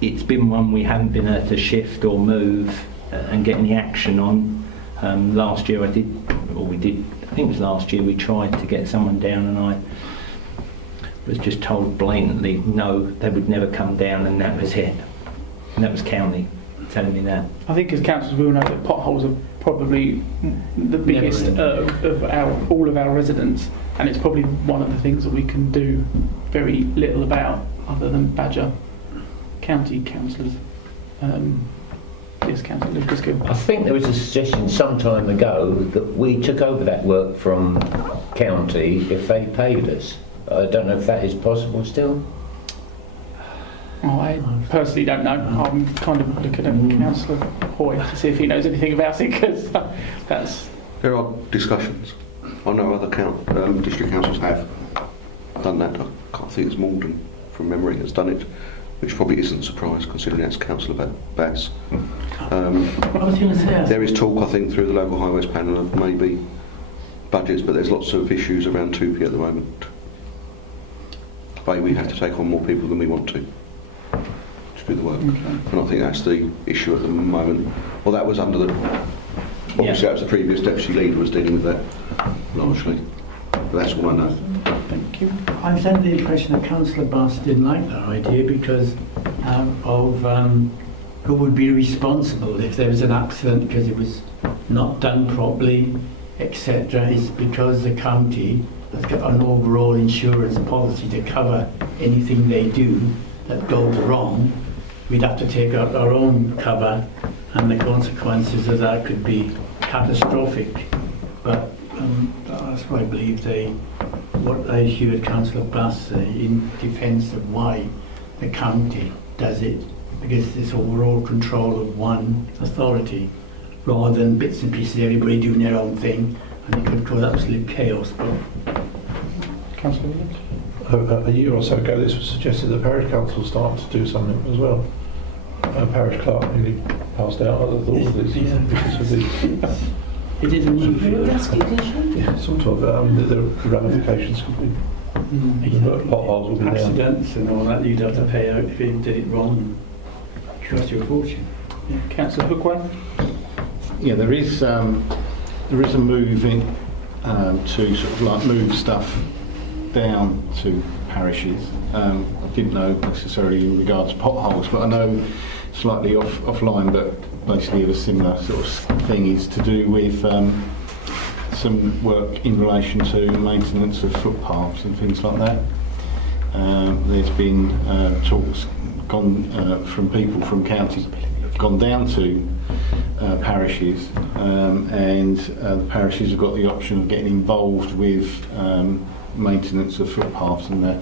it's been one we haven't been able to shift or move and get any action on. Last year I think it was last year, we tried to get someone down, and I was just told blatantly no, they would never come down, and that was it. And that was county telling me that. I think as councillors we all know that potholes are probably the biggest of all of our residents, and it's probably one of the things that we can do very little about, other than badger county councillors. Yes, Councillor Lucas-Gill. I think there was a suggestion some time ago that we took over that work from county if they paid us. I don't know if that is possible still. I personally don't know. I'm kind of looking at Councillor Hoy to see if he knows anything about it, because that's... There are discussions. I know other district councils have done that. I can't think it's Malden, from memory, has done it, which probably isn't a surprise considering that's Councillor Bass. I was going to say, There is talk, I think, through the local highways panel of maybe budgets, but there's lots of issues around 2P at the moment. But we have to take on more people than we want to do the work. Okay. And I think that's the issue at the moment. Well, that was under the... Obviously, that was the previous deputy leader was dealing with that, largely. But that's all I know. Thank you. I was under the impression that Councillor Bass didn't like that idea because of who would be responsible if there was an accident because it was not done properly, etc. It's because the county has got an overall insurance policy to cover anything they do that goes wrong. We'd have to take out our own cover, and the consequences of that could be catastrophic. But that's why I believe what I heard Councillor Bass say in defence of why the county does it, because it's overall control of one authority, rather than bits and pieces, everybody doing their own thing, and it could cause absolute chaos. But Councillor Williams? A year or so ago, this was suggested that parish councils start to do something as well. Parish clerk nearly passed out. I thought of this because of the... it is unusual. Yeah, sort of. The ramifications could be... potholes will be there. Accidents and all that, you'd have to pay out if you did it wrong. It cost you a fortune. Yeah. Councillor Hookway? Yeah, there is a move in to sort of like move stuff down to parishes. I didn't know necessarily in regards to potholes, but I know slightly offline, but basically a similar sort of thing is to do with some work in relation to maintenance of footpaths and things like that. There's been talks from people from counties gone down to parishes, and the parishes have got the option of getting involved with maintenance of footpaths and that.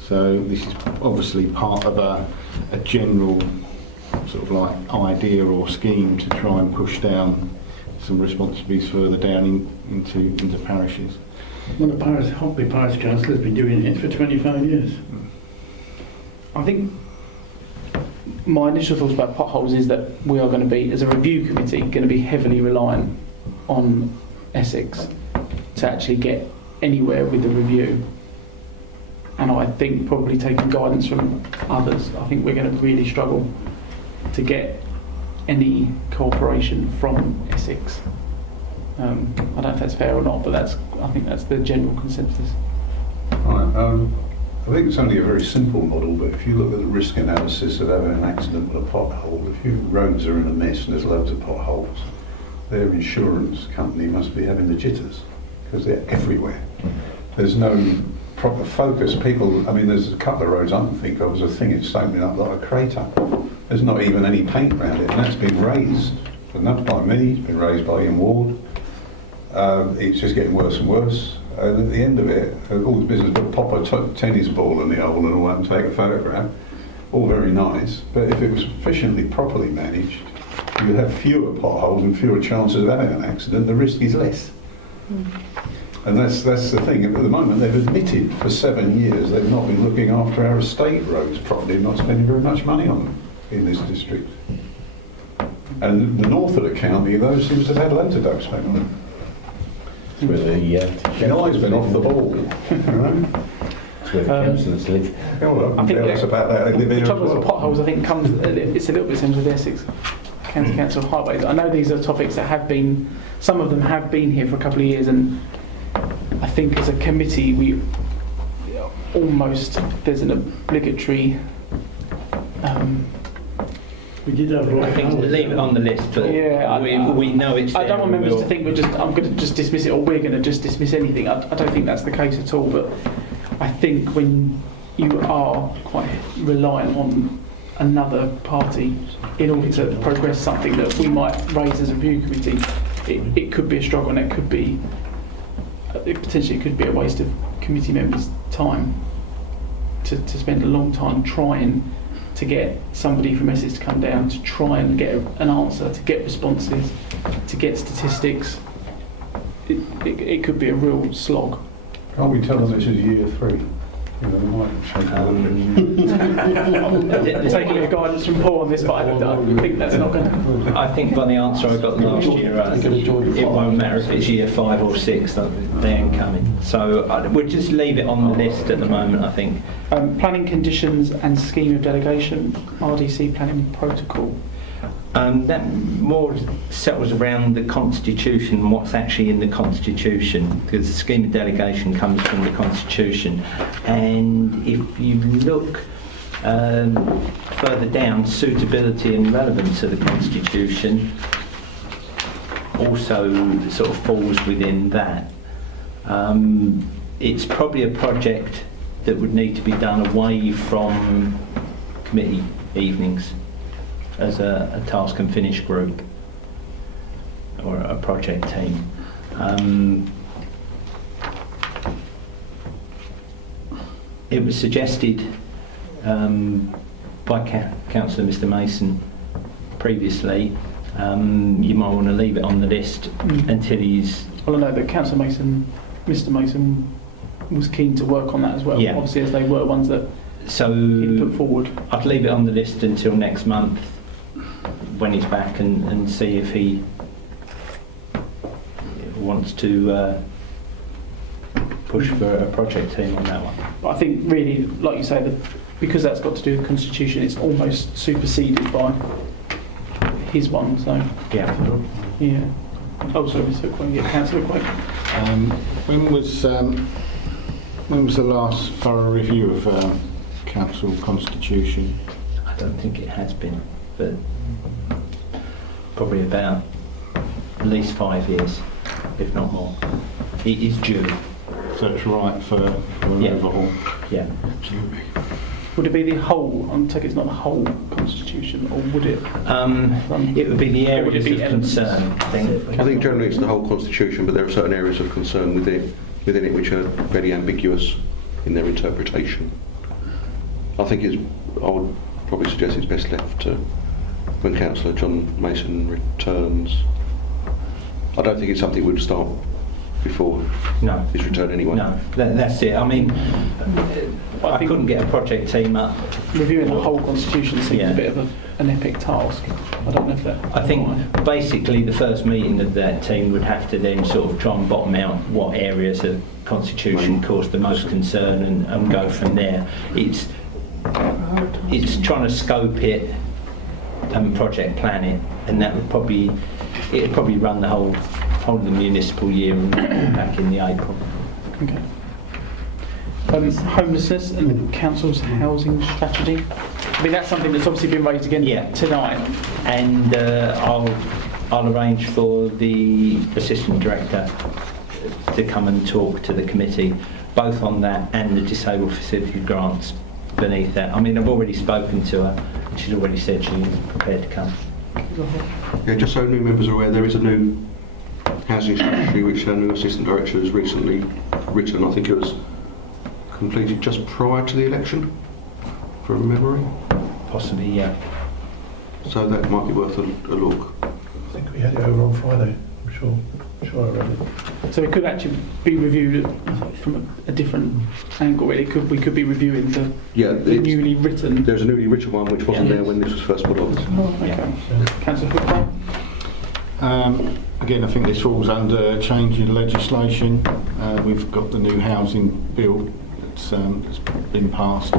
So this is obviously part of a general sort of like idea or scheme to try and push down some responsibilities further down into parishes. Well, the Hockley Parish Council has been doing it for 25 years. I think my initial thoughts about potholes is that we are going to be, as a review committee, going to be heavily reliant on Essex to actually get anywhere with the review. And I think probably taking guidance from others, I think we're going to really struggle to get any cooperation from Essex. I don't know if that's fair or not, but I think that's the general consensus. Right, I think it's only a very simple model, but if you look at the risk analysis of having an accident with a pothole, if your roads are in a mess and there's loads of potholes, their insurance company must be having the jitters because they're everywhere. There's no proper focus. People, I mean, there's a couple of roads I can think of as a thing, it's opening up like a crater. There's not even any paint around it, and that's been raised. But not by me, it's been raised by Ian Ward. It's just getting worse and worse. And at the end of it, all the business would pop a tennis ball in the hole and all that and take a photograph. All very nice, but if it was sufficiently properly managed, you'd have fewer potholes and fewer chances of having an accident. The risk is less. And that's the thing. At the moment, they've admitted for 7 years they've not been looking after our estate roads properly and not spending very much money on them in this district. And the north of the county, those seems to have had loads of dough spent on them. It's where The eye's been off the ball. it's where the councillors live. I think that's about that. They live The here as trouble with well. potholes, I think, it's a little bit similar with Essex County Council highways. I know these are topics that have been, some of them have been here for a couple of years, and I think as a committee, there's an obligatory We did have Roy I think Howard. leave it on the list, but Yeah, we know it's there. I don't want and members to we'll- think I'm going to just dismiss it or we're going to just dismiss anything. I don't think that's the case at all, but I think when you are quite reliant on another party in order to progress something that we might raise as a review committee, it could be a struggle, and it could be potentially it could be a waste of committee members' time to spend a long time trying to get somebody from Essex to come down to try and get an answer, to get responses, to get statistics. It could be a real slog. Can't we tell them this is year 3? You know, they might shake a little bit. Taking a bit of guidance from Paul on this, but I think that's not going to... I think by the answer I got last year, it won't matter if it's year 5 or 6, they ain't coming. So we'll just leave it on the list at the moment, I think. Planning conditions and scheme of delegation, RDC planning protocol. That more settles around the Constitution and what's actually in the Constitution, because the scheme of delegation comes from the Constitution. And if you look further down, suitability and relevance of the Constitution also sort of falls within that. It's probably a project that would need to be done away from committee evenings as a task and finish group or a project team. It was suggested by Councillor Mr Mason previously, you might want to leave it on the list until he's... Well, I know that Councillor Mason, Mr Mason, was keen to work on that as well, Yeah. obviously, as they were ones that So he'd put forward. I'd leave it on the list until next month when he's back and see if he wants to push for a project team on that one. But I think really, like you say, that because that's got to do with the Constitution, it's almost superseded by his one, so Yeah. yeah. Oh, sorry, Mr. Quinn, yeah, Councillor Quinn. When was the last thorough review of council constitution? I don't think it has been, but probably about at least 5 years, if not more. It is due. So it's right for an Yeah. overhaul. Yeah. Would it be the whole, I take it's not the whole Constitution, or would it? It would be the Or would it areas be of elements? concern, I think. I think generally it's the whole constitution, but there are certain areas of concern within it which are very ambiguous in their interpretation. I would probably suggest it's best left to when Councillor John Mason returns. I don't think it's something we'd start before No. his return anyway. No, that's it. I mean, I I think- couldn't get a project team up. Reviewing the whole Constitution seems Yeah. a bit of an epic task. I don't know if that... I think basically the first meeting of that team would have to then sort of try and bottom out what areas of Constitution caused the most concern and go from there. It's trying to scope it and project plan it, and that would probably run the whole of the municipal year and back in the April. Okay. Homelessness and council's housing strategy. I mean, that's something that's obviously been raised again Yeah. tonight. And I'll arrange for the assistant director to come and talk to the committee, both on that and the disabled facility grants beneath that. I mean, I've already spoken to her. She's already said she's prepared to come. Yeah, just so new members are aware, there is a new housing strategy which our new assistant director has recently written. I think it was completed just prior to the election, from memory. Possibly, yeah. So that might be worth a look. I think we had it over on Friday, I'm sure I read it. So it could actually be reviewed from a different angle. Really, we could be reviewing the newly written. There's a newly written one which wasn't there when this was first put on. Oh, okay. Councillor Hookman. Again, I think this falls under change in legislation. We've got the new housing bill that's been passed.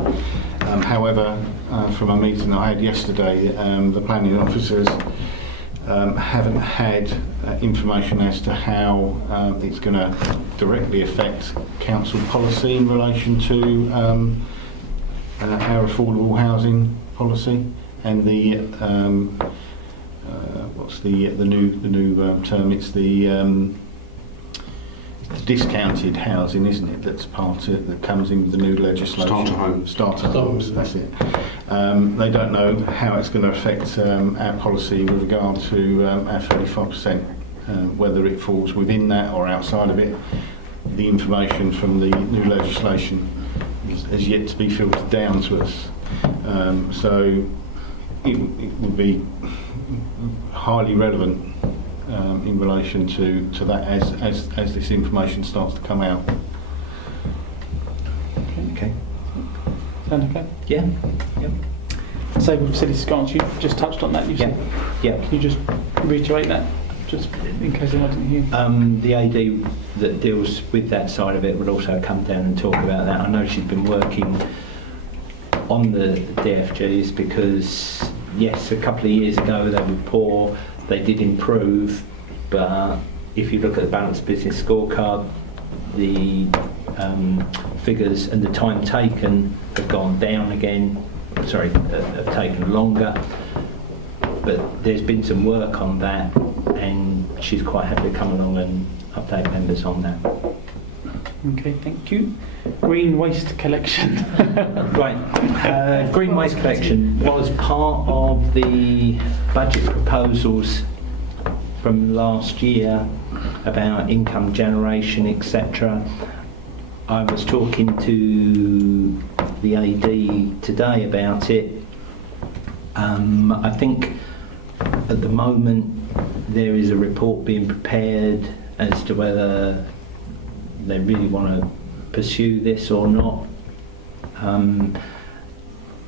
However, from a meeting I had yesterday, the planning officers haven't had information as to how it's going to directly affect council policy in relation to our affordable housing policy. and the what's the new term? It's the discounted housing, isn't it? That's that comes in with the new legislation. Starter homes. Starter homes. That's it. They don't know how it's going to affect our policy with regard to our 35%, whether it falls within that or outside of it. The information from the new legislation is yet to be filtered down to us. So it would be highly relevant in relation to that as this information starts to come out. Okay. Sound okay? Yeah. Yep. Disabled facilities grants, you just touched on that, you said. Yeah. Can you just reiterate that, just in case anyone didn't hear? The AD that deals with that side of it would also come down and talk about that. I know she's been working on the DFGs because, yes, a couple of years ago they were poor, they did improve, but if you look at the balanced business scorecard, the figures and the time taken have gone down again, have taken longer, but there's been some work on that and she's quite happy to come along and update members on that. Okay, thank you. Green waste collection. Right, green waste collection was part of the budget proposals from last year about income generation, etc. I was talking to the AD today about it. I think at the moment there is a report being prepared as to whether they really want to pursue this or not. And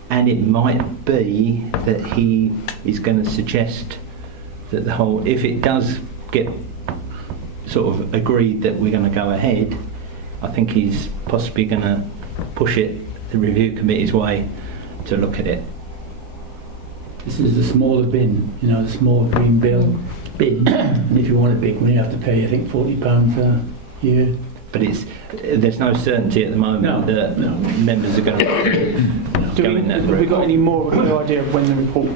it might be that he is going to suggest that if it does get sort of agreed that we're going to go ahead, I think he's possibly going to push it the review committee's way to look at it. This is the smaller bin, the small green bin. And if you want a big one, you have to pay, I think, £40 a year. But there's no certainty at the moment that members are going to go in that route. Have we got any more of an idea of when the report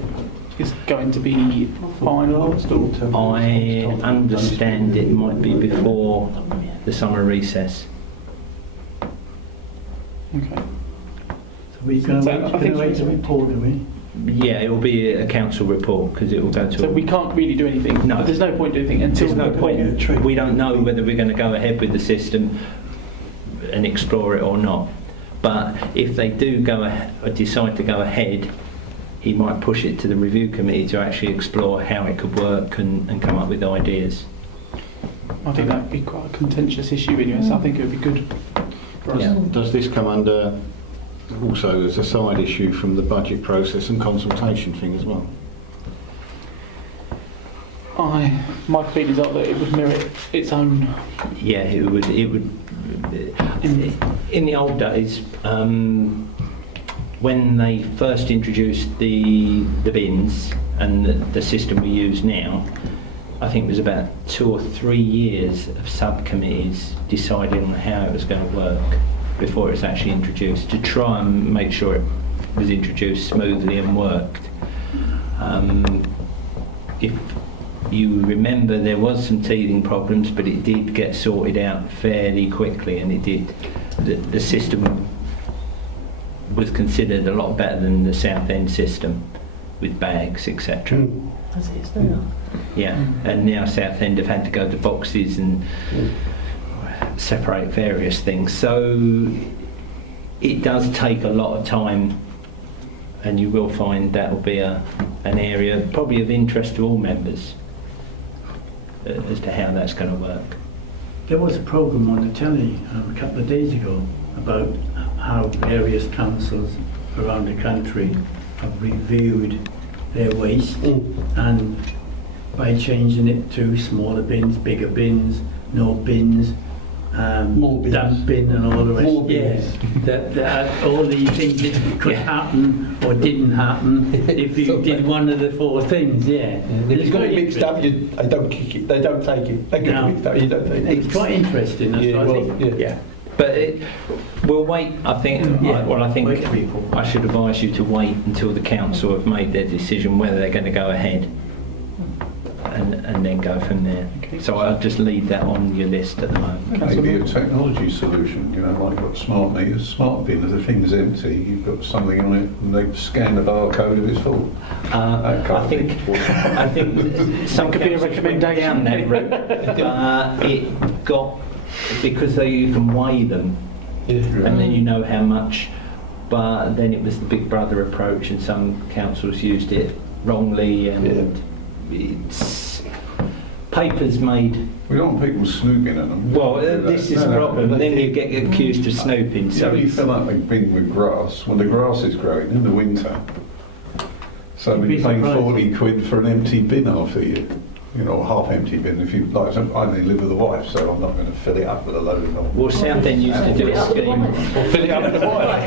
is going to be finalised? I understand it might be before the summer recess. Okay. So we're going to wait a report, are we? Yeah, it will be a council report because it will go to. So we can't really do anything. No, but there's no point doing anything until. There's no point. We don't know whether we're going to go ahead with the system and explore it or not. But if they do decide to go ahead, he might push it to the review committee to actually explore how it could work and come up with ideas. I think that would be quite a contentious issue anyway. So I think it would be good for us. Yeah. Does this come under also as a side issue from the budget process and consultation thing as well? My feelings are that it would merit its own. Yeah, it would. In the old days, when they first introduced the bins and the system we use now, I think it was about 2 or 3 years of subcommittees deciding on how it was going to work before it was actually introduced, to try and make sure it was introduced smoothly and worked. If you remember, there was some teething problems, but it did get sorted out fairly quickly, and it did. The system was considered a lot better than the Southend system with bags, etc. As it is now. Yeah, and now Southend have had to go to boxes and separate various things. So it does take a lot of time, and you will find that will be an area probably of interest to all members as to how that's going to work. There was a programme on the telly a couple of days ago about how various councils around the country have reviewed their waste and by changing it to smaller bins, bigger bins, no bins, More bins. damp bin and all the rest. More bins. That all these things that could happen or didn't happen if you did one of the 4 things. And if It's you've got quite it mixed up, interesting. they don't kick it. They don't take it. They get No. it mixed up. You don't take it. It's quite interesting. Yeah, I well, think. yeah. But we'll wait. I think. I think wait people. I should advise you to wait until the council have made their decision whether they're going to go ahead, and then go from there. Okay. So I'll just leave that on your list at the moment. Maybe a technology solution, you know, like you've got smart meters, smart bin, if the thing's empty, you've got something on it and they scan the barcode if it's full. I think some could be a councils went recommendation. down that route. It got because you can weigh them, and then you know how much. But then it was the Big Brother approach, and some councils used it wrongly, and it's papers made. We don't want people snooping at them. Well, this is the problem. And then you get accused of snooping. So you it's- fill up a bin with grass when the grass is growing in the winter. So You'd we're be paying surprised. 40 quid for an empty bin after you. You know, a half-empty bin. If you like, I only live with a wife, so I'm not going to fill it up with a load of noise. Well, Southend used to do a scheme. Or fill it up with a wife.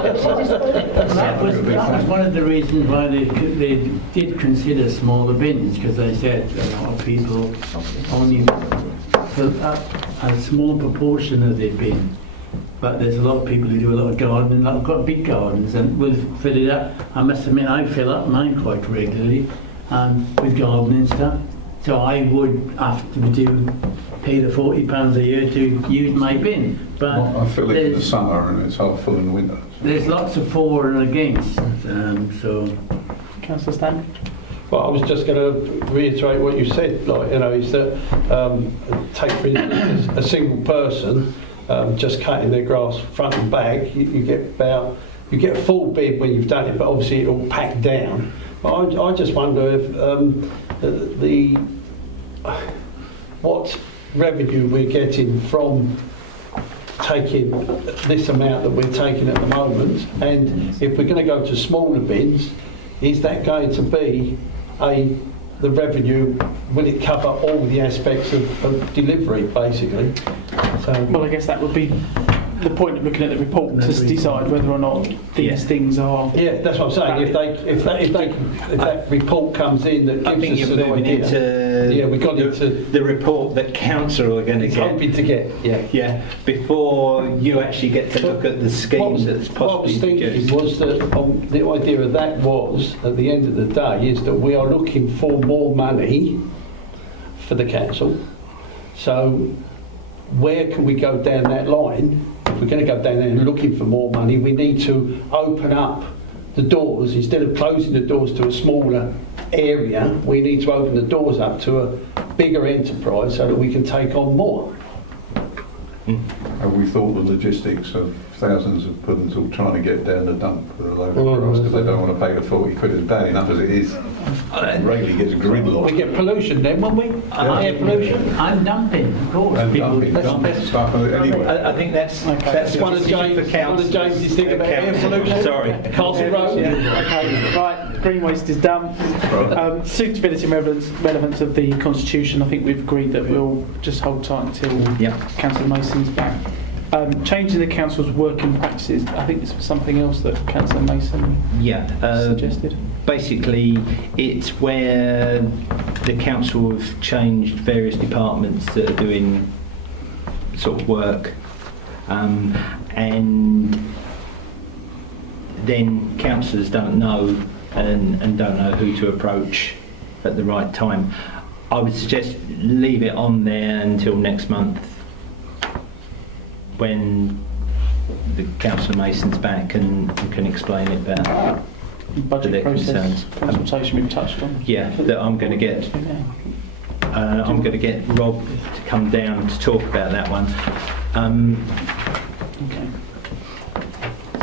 That was one of the reasons why they did consider smaller bins, because they said a lot of people only fill up a small proportion of their bin. But there's a lot of people who do a lot of gardening, that have got big gardens, and will fill it up. I must admit, I fill up mine quite regularly with gardening stuff. So I would have to pay the £40 a year to use my bin. But I fill it in the there's- summer and it's half full in the winter. there's lots of for and against, so Councillor Stanley? Well, I was just going to reiterate what you said, like, you know, is that, take for instance, a single person just cutting their grass front and back, you get a full bin when you've done it, but obviously it'll pack down. But I just wonder if what revenue we're getting from taking this amount that we're taking at the moment, and if we're going to go to smaller bins, is that going to be the revenue, will it cover all the aspects of delivery, basically? So, Well, I guess that would be the point of looking at the report, to decide whether or not these things are. yeah, that's what I'm saying. If that report comes in that I think gives you're us an moving idea, into we got into the report that council are going to it's get. hoping to get, Yeah, before you actually get to look at the scheme that's What I was possibly thinking produced. was that the idea of that was, at the end of the day, is that we are looking for more money for the council. So where can we go down that line? If we're going to go down there and looking for more money, we need to open up the doors. Instead of closing the doors to a smaller area, we need to open the doors up to a bigger enterprise so that we can take on more. Have we thought the logistics of thousands of puddings all trying to get down the dump with a load of grass because they don't want to pay the 40 quid? It's bad enough as it is. It regularly gets gridlock. We get pollution then, won't we? Air pollution. I'm dumping, of course. And People- dumping stuff anyway. I think that's One of James's thing about air pollution. Sorry. Castle Road. Okay, right, green waste is done. Suitability and relevance of the Constitution, I think we've agreed that we'll just hold tight until Yep. Councillor Mason's back. Changing the council's working practices, I think this was something else that Councillor Mason Yeah. suggested. Basically, it's where the council have changed various departments that are doing sort of work, and then councillors don't know and don't know who to approach at the right time. I would suggest leave it on there until next month when the Councillor Mason's back and can explain it better. Budget their process, concerns. consultation we've touched on. Yeah, that I'm going to get. I'm going to get Rob to come down to talk about that one. Okay.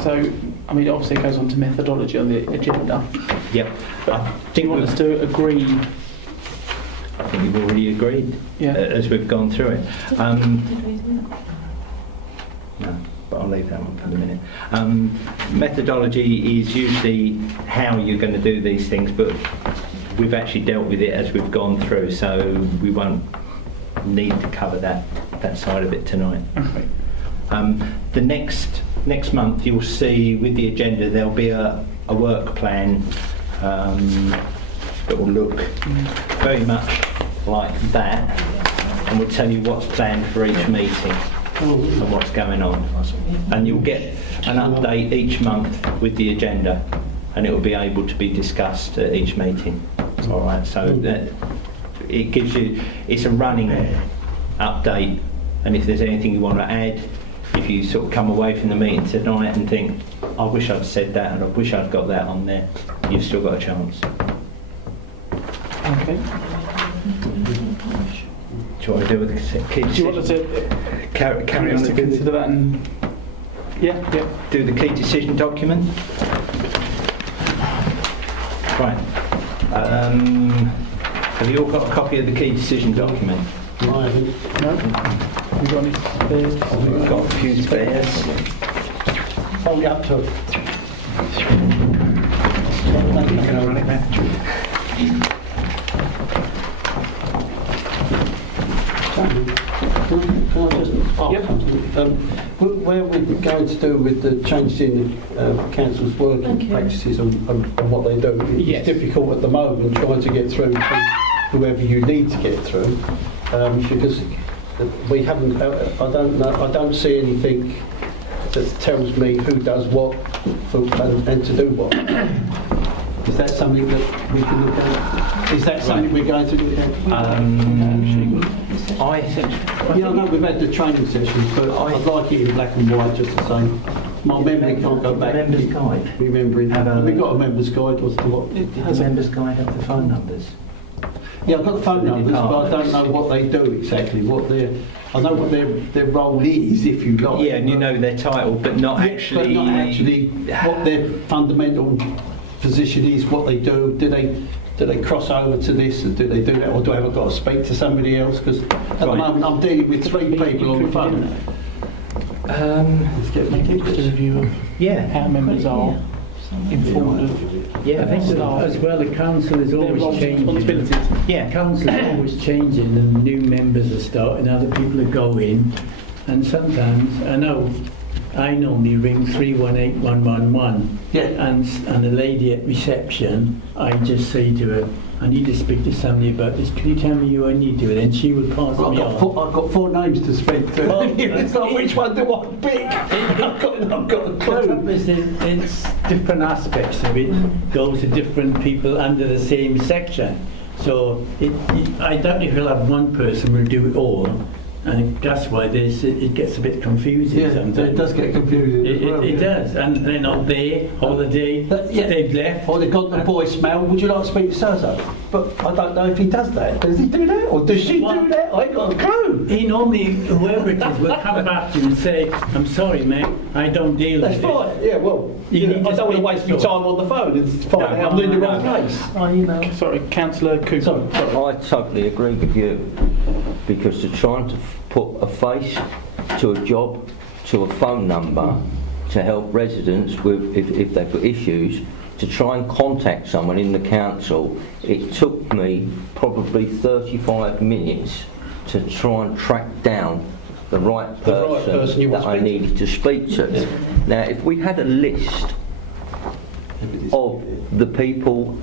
So, I mean, obviously it goes on to methodology on the agenda. Yep. I Do think you want us to agree? I think we've already agreed Yeah. as we've gone through it. No, but I'll leave that one for the minute. Methodology is usually how you're going to do these things, but we've actually dealt with it as we've gone through, so we won't need to cover that side of it tonight. Okay. The next month you'll see with the agenda there'll be a work plan that will look very much like that, and we'll tell you what's planned for each meeting. of what's going on. And you'll get an update each month with the agenda, and it will be able to be discussed at each meeting. All right, so that it gives you, it's a running update, and if there's anything you want to add, if you sort of come away from the meeting tonight and think, I wish I'd said that and I wish I'd got that on there, you've still got a chance. Okay. Do you want to do with the key Do you want us decision? to Carry on to consider that and yeah. do the key decision document? Right. Have you all got a copy of the key decision document? No. Have you got any spares? We've got a few spares. Hold it up to You can hold it there. Can I just ask something? Where we're going to do with the changes in council's working practices and what they do, Yes. it's difficult at the moment trying to get through to whoever you need to get through, because we haven't. I don't see anything that tells me who does what and to do what. Is that something that we can look at? Is that something we're going to look at? Yeah, I know we've had the training sessions, but I'd like it in black and white just the same. My memory can't go back. Members' guide. Remembering. Have we got a member's guide as to what? Did the members' guide have the phone numbers? Yeah, I've got the phone numbers, but I don't know what they do exactly. I know what their role is, if you like. Yeah, and you know their title, but not actually. But not actually what their fundamental position is, what they do. Do they cross over to this, and do they do that, or do I ever got to speak to somebody else? Because at the moment I'm dealing with 3 people on the phone. Let's get a review of how members are informed of Yeah, I think staff. as well, the council is their always roles and changing. responsibilities. Yeah. Council is always changing, and new members are starting, other people are going, and sometimes I normally ring 318111, and the lady at reception, I just say to her, I need to speak to somebody about this. Can you tell me who I need to? And then she will pass me on. I've got 4 names to speak to. Well, it's like, which one do I pick? I've got a The clue. trouble is, it's different aspects of it goes to different people under the same section. So I doubt if you'll have one person will do it all, and that's why it gets a bit confusing Yeah, sometimes. it does get confusing as well. It does, and they're not there, holiday, they've left. Or they've got the voicemail, would you like to speak to so-so? But I don't know if he does that. Does he do that? Or does she do that? I ain't got a clue. He normally, whoever it is, will come back to you and say, I'm sorry mate, I don't deal That's with it. fine. Yeah, well, You need I to don't want to speak waste to my someone. time on the phone and find out I'm in the wrong place. Sorry, Councillor Cooper. Sorry. I totally agree with you, because they're trying to put a face to a job, to a phone number, to help residents with if they've got issues, to try and contact someone in the council. It took me probably 35 minutes to try and track down the right person you that I needed to speak to. Now, if we had a list of the people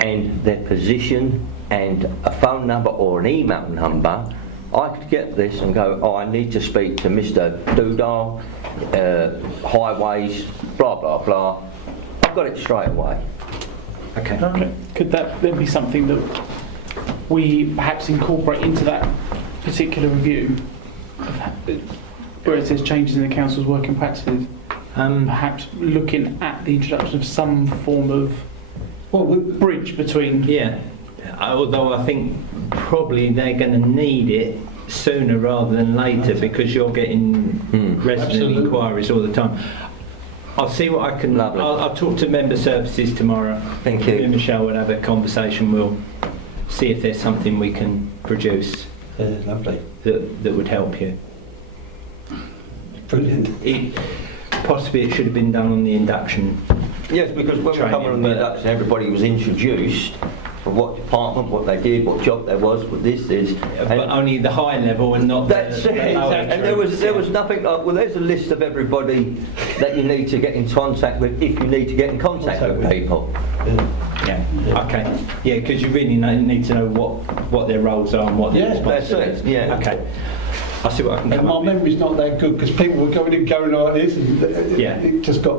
and their position and a phone number or an email number, I could get this and go, oh, I need to speak to Mr. Dudal, highways, blah, blah, blah. I've got it straight away. Okay. Could that then be something that we perhaps incorporate into that particular review, where it says changes in the council's working practices? Perhaps looking at the introduction of some form of bridge between. Yeah, although I think probably they're going to need it sooner rather than later, because you're getting resident inquiries all the time. I'll see what I can. I'll talk to member services tomorrow. Thank you. Me and Michelle will have a conversation. We'll see if there's something we can produce. Lovely. That would help you. Brilliant. Possibly it should have been done on the induction. Yes, because when we come on the induction, everybody was introduced for what department, what they did, what job there was, what this is. But only the high level and not that's the it. lower And there was nothing like, well, there's a list of everybody that you need to get in contact with if you need to get in contact with people. Yeah. Okay. Yeah, because you really need to know what their roles are and what their responsibilities. Yeah. Okay. I'll see what I can And come my up with. memory's not that good because people were going like this and Yeah. it just got...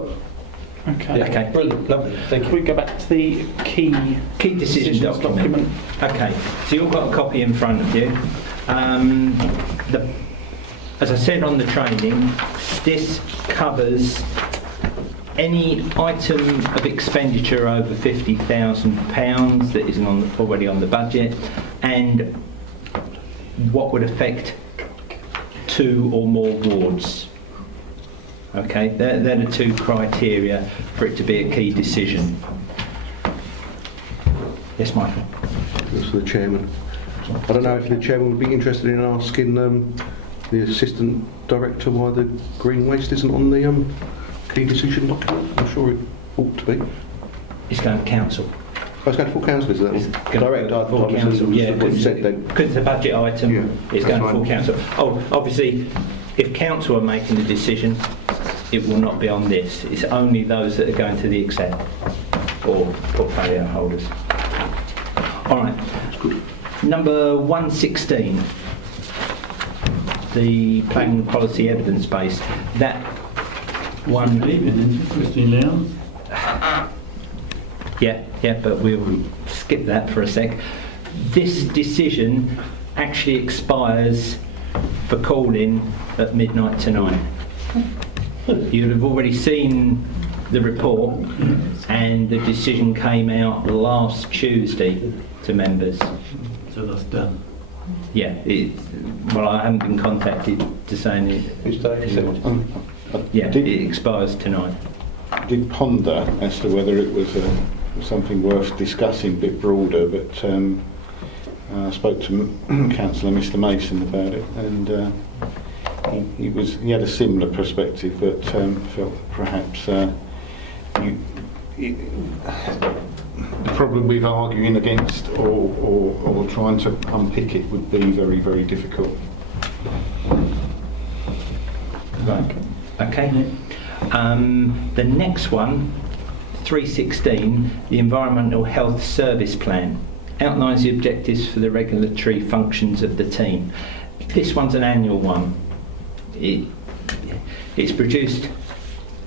Okay. Yeah, Okay. brilliant, lovely, thank Can we you. go back to the key Key decision decisions document. Okay, so you've got a copy in front of you. As I said on the training, this covers any item of expenditure over £50,000 that isn't already on the budget, and what would affect 2 or more wards. Okay, they're the 2 criteria for it to be a key decision. Yes, Michael. That's for the chairman. I don't know if the chairman would be interested in asking the assistant director why the green waste isn't on the key decision document. I'm sure it ought to be. It's going to council. I was going to full council, is that It's one? going Direct, to full I council, yeah, what you said then. because it's a budget item, Yeah, it's that's going to full fine. council. Oh, obviously, if council are making the decision, it will not be on this. It's only those that are going to the exec or portfolio holders. All right. Number 116, the planning policy evidence base. That one. Christine Leon. Yeah, but we'll skip that for a sec. This decision actually expires for call-in at midnight tonight. You'll have already seen the report, and the decision came out last Tuesday to members. So that's done. Yeah, well, I haven't been contacted to say Which day is it? yeah, it expires tonight. Did ponder as to whether it was something worth discussing a bit broader, but I spoke to Councillor Mr Mason about it, and he had a similar perspective, but felt perhaps the problem with arguing against or trying to unpick it would be very, very difficult. Right. Okay. The next one, 316, the Environmental Health Service Plan, outlines the objectives for the regulatory functions of the team. This one's an annual one. It's produced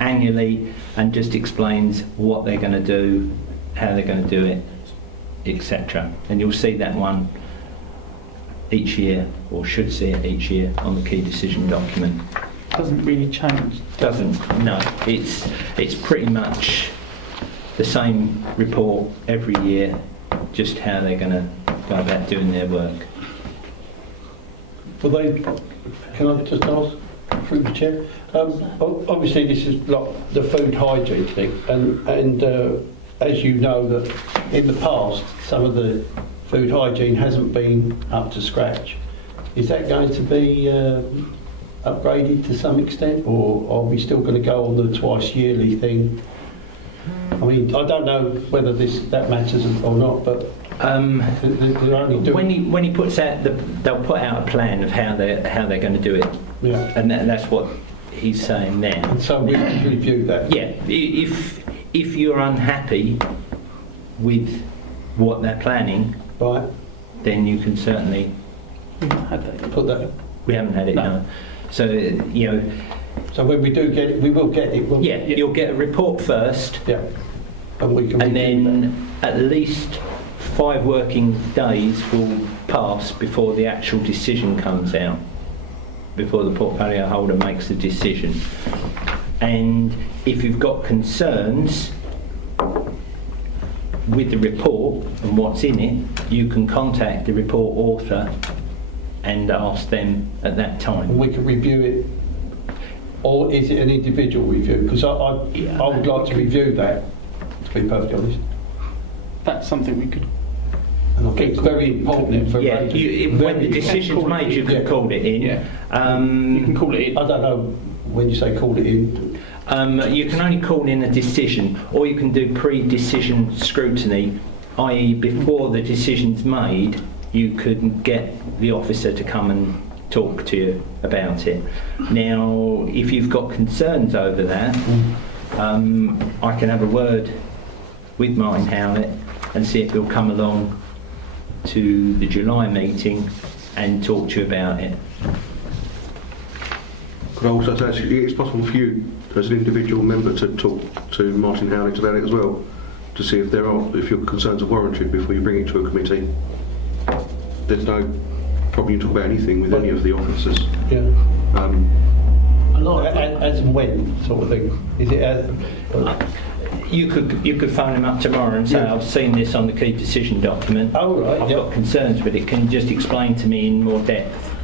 annually and just explains what they're going to do, how they're going to do it, etc. And you'll see that one each year, or should see it each year, on the key decision document. Doesn't really change. Doesn't, no. It's pretty much the same report every year, just how they're going to go about doing their work. Well, can I just ask, through the chair? Obviously, this is like the food hygiene thing, and as you know, that in the past, some of the food hygiene hasn't been up to scratch. Is that going to be upgraded to some extent, or are we still going to go on the twice yearly thing? I mean, I don't know whether that matters or not, but they're only doing... When he puts out they'll put out a plan of how they're going to do it, Yeah. and that's what he's saying there. And so we review that. Yeah, if you're unhappy with what they're planning, Right. then you can certainly. Had that. Put that. We haven't had it, no. So So when we do get it, we will get it. Won't we? yeah, you'll get a report first, Yeah. And we can. and review then at least 5 working days will pass before the actual decision comes out, before the portfolio holder makes the decision. And if you've got concerns with the report and what's in it, you can contact the report author and ask them at that that. time. And we can review it. Or is it an individual review? Because I would like to review that, to be perfectly honest. That's something we could. And I think it's very important for Yeah, when the very- decision's made, you can Yeah. call it in. You can call it in. I don't know when you say call it in. You can only call in a decision, or you can do pre-decision scrutiny, i.e. before the decision's made, you could get the officer to come and talk to you about it. Now, if you've got concerns over that, I can have a word with Martin Howlett and see if he'll come along to the July meeting and talk to you about it. Could I also say it's possible for you as an individual member to talk to Martin Howlett about it as well, to see if if your concerns are warranted before you bring it to a committee. There's no problem you talk about anything with any of the officers. Yeah. A lot As and when sort of thing. Is it? You could phone him up tomorrow and say, Yeah. I've seen this on the key decision document. Oh, right, I've yeah. got concerns with it. Can you just explain to me in more depth?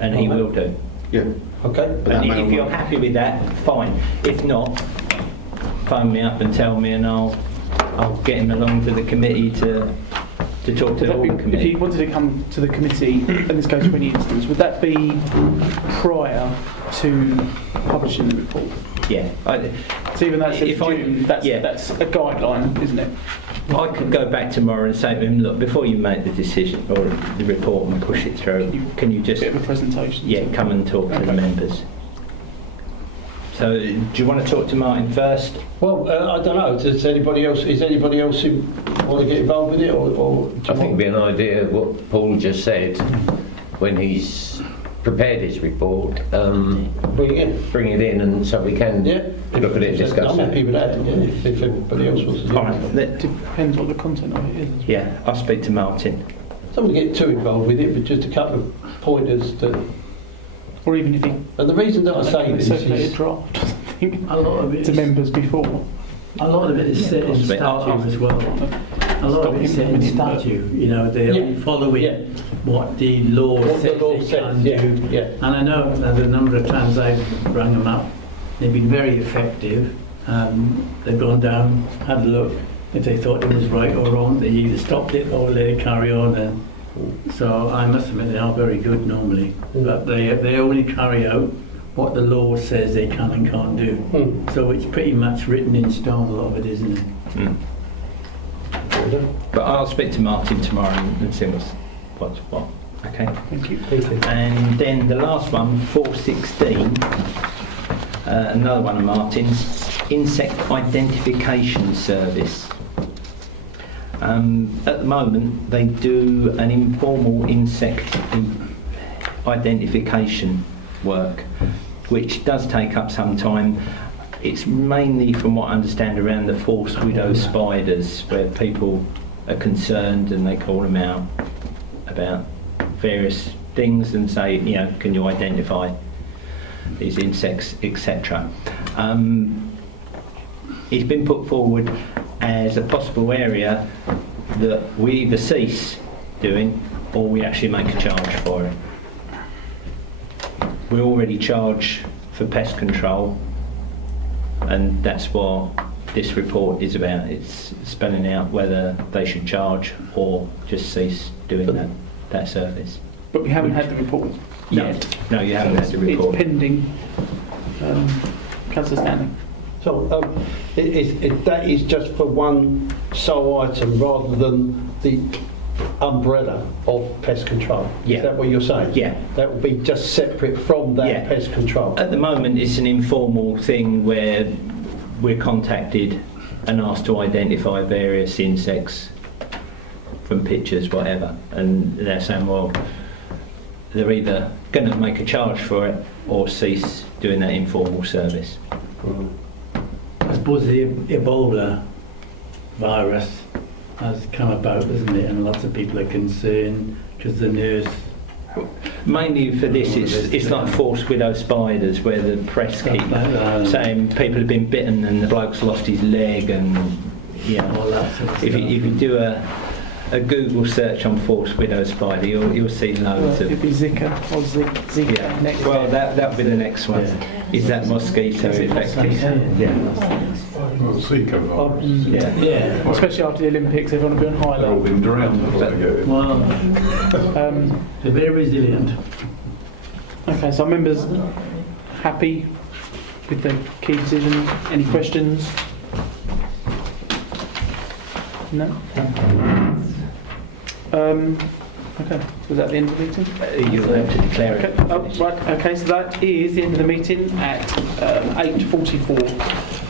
And he Alright. will do. Yeah. Okay. But that And may if you're not- happy with that, fine. If not, phone me up and tell me, and I'll get him along to the committee to talk to the Would that whole be, if committee. he wanted to come to the committee, and this goes for any instance, would that be prior to publishing the report? Yeah. So even though it's in If I- June, that's yeah. a guideline, isn't it? I could go back tomorrow and say to him, look, before you make the decision or the report and push it through, can you just Bit of a presentation. come and talk to the Okay. members? So, do you want to talk to Martin first? Well, I don't know. Does anybody else? Is anybody else who want to get involved with it, or do you I think it'd be an idea of what Paul just said when he's prepared his report. bring it in? Bring it in, and so we can Yeah. look at it and discuss I'm happy it. with that. Yeah, if everybody else wants to do All right. it. Depends what the content of it is. as well. Yeah, I'll speak to Martin. Don't want to get too involved with it, but just a couple of pointers that. Or even if he And the reason that I say this circulated is. draft, I think, A lot of it to is, members before. a lot of it is set in Possibly. statute as well. A lot of it is set in statute. You know, they Yeah. only follow it Yeah. what the law What the says law they says, can yeah, do. yeah. And I know that the number of times I've rang them up, they've been very effective. They've gone down, had a look. If they thought it was right or wrong, they either stopped it or let it carry on. And so I must admit they are very good normally, but they only carry out what the law says they can and can't do. So it's pretty much written in stone, a lot of it, isn't it? But I'll speak to Martin tomorrow and see what's what. Okay. Thank you. And then the last one, 416, another one of Martin's, insect identification service. At the moment, they do an informal insect identification work, which does take up some time. It's mainly, from what I understand, around the false widow spiders, where people are concerned and they call them out about various things and say, can you identify these insects, etc. It's been put forward as a possible area that we either cease doing or we actually make a charge for it. We already charge for pest control, and that's what this report is about. It's spelling out whether they should charge or just cease doing that service. But we haven't had the report yet. No, you haven't had the It's report. pending. Councillor Stanley. So that is just for one sole item rather than the umbrella of pest control. Yeah. Is that what you're saying? Yeah. That will be just separate from that Yeah. pest control. At the moment, it's an informal thing where we're contacted and asked to identify various insects from pictures, whatever, and they're saying, well, they're either going to make a charge for it or cease doing that informal service. I suppose the Ebola virus has come about, isn't it? And lots of people are concerned because the nurse. Mainly for this, it's like false widow spiders, where the press keep saying people have been bitten and the bloke's lost his leg, and All that sort of if you do a Google search on false widow spider, you'll see loads It'd of. be Zika or Zika Yeah. next. Well, that'll be the next one. Is that mosquito effective? Yeah. Well, Zika virus. Yeah. Especially after the Olympics, everyone will be on high They've all alert. been drowned before they get it. Well, Um, they're very resilient. okay, so are members happy with the key decisions? Any questions? No? Okay, was that the end of the meeting? You'll have to declare Okay, it. right, okay, so that is the end of the meeting at 8:44.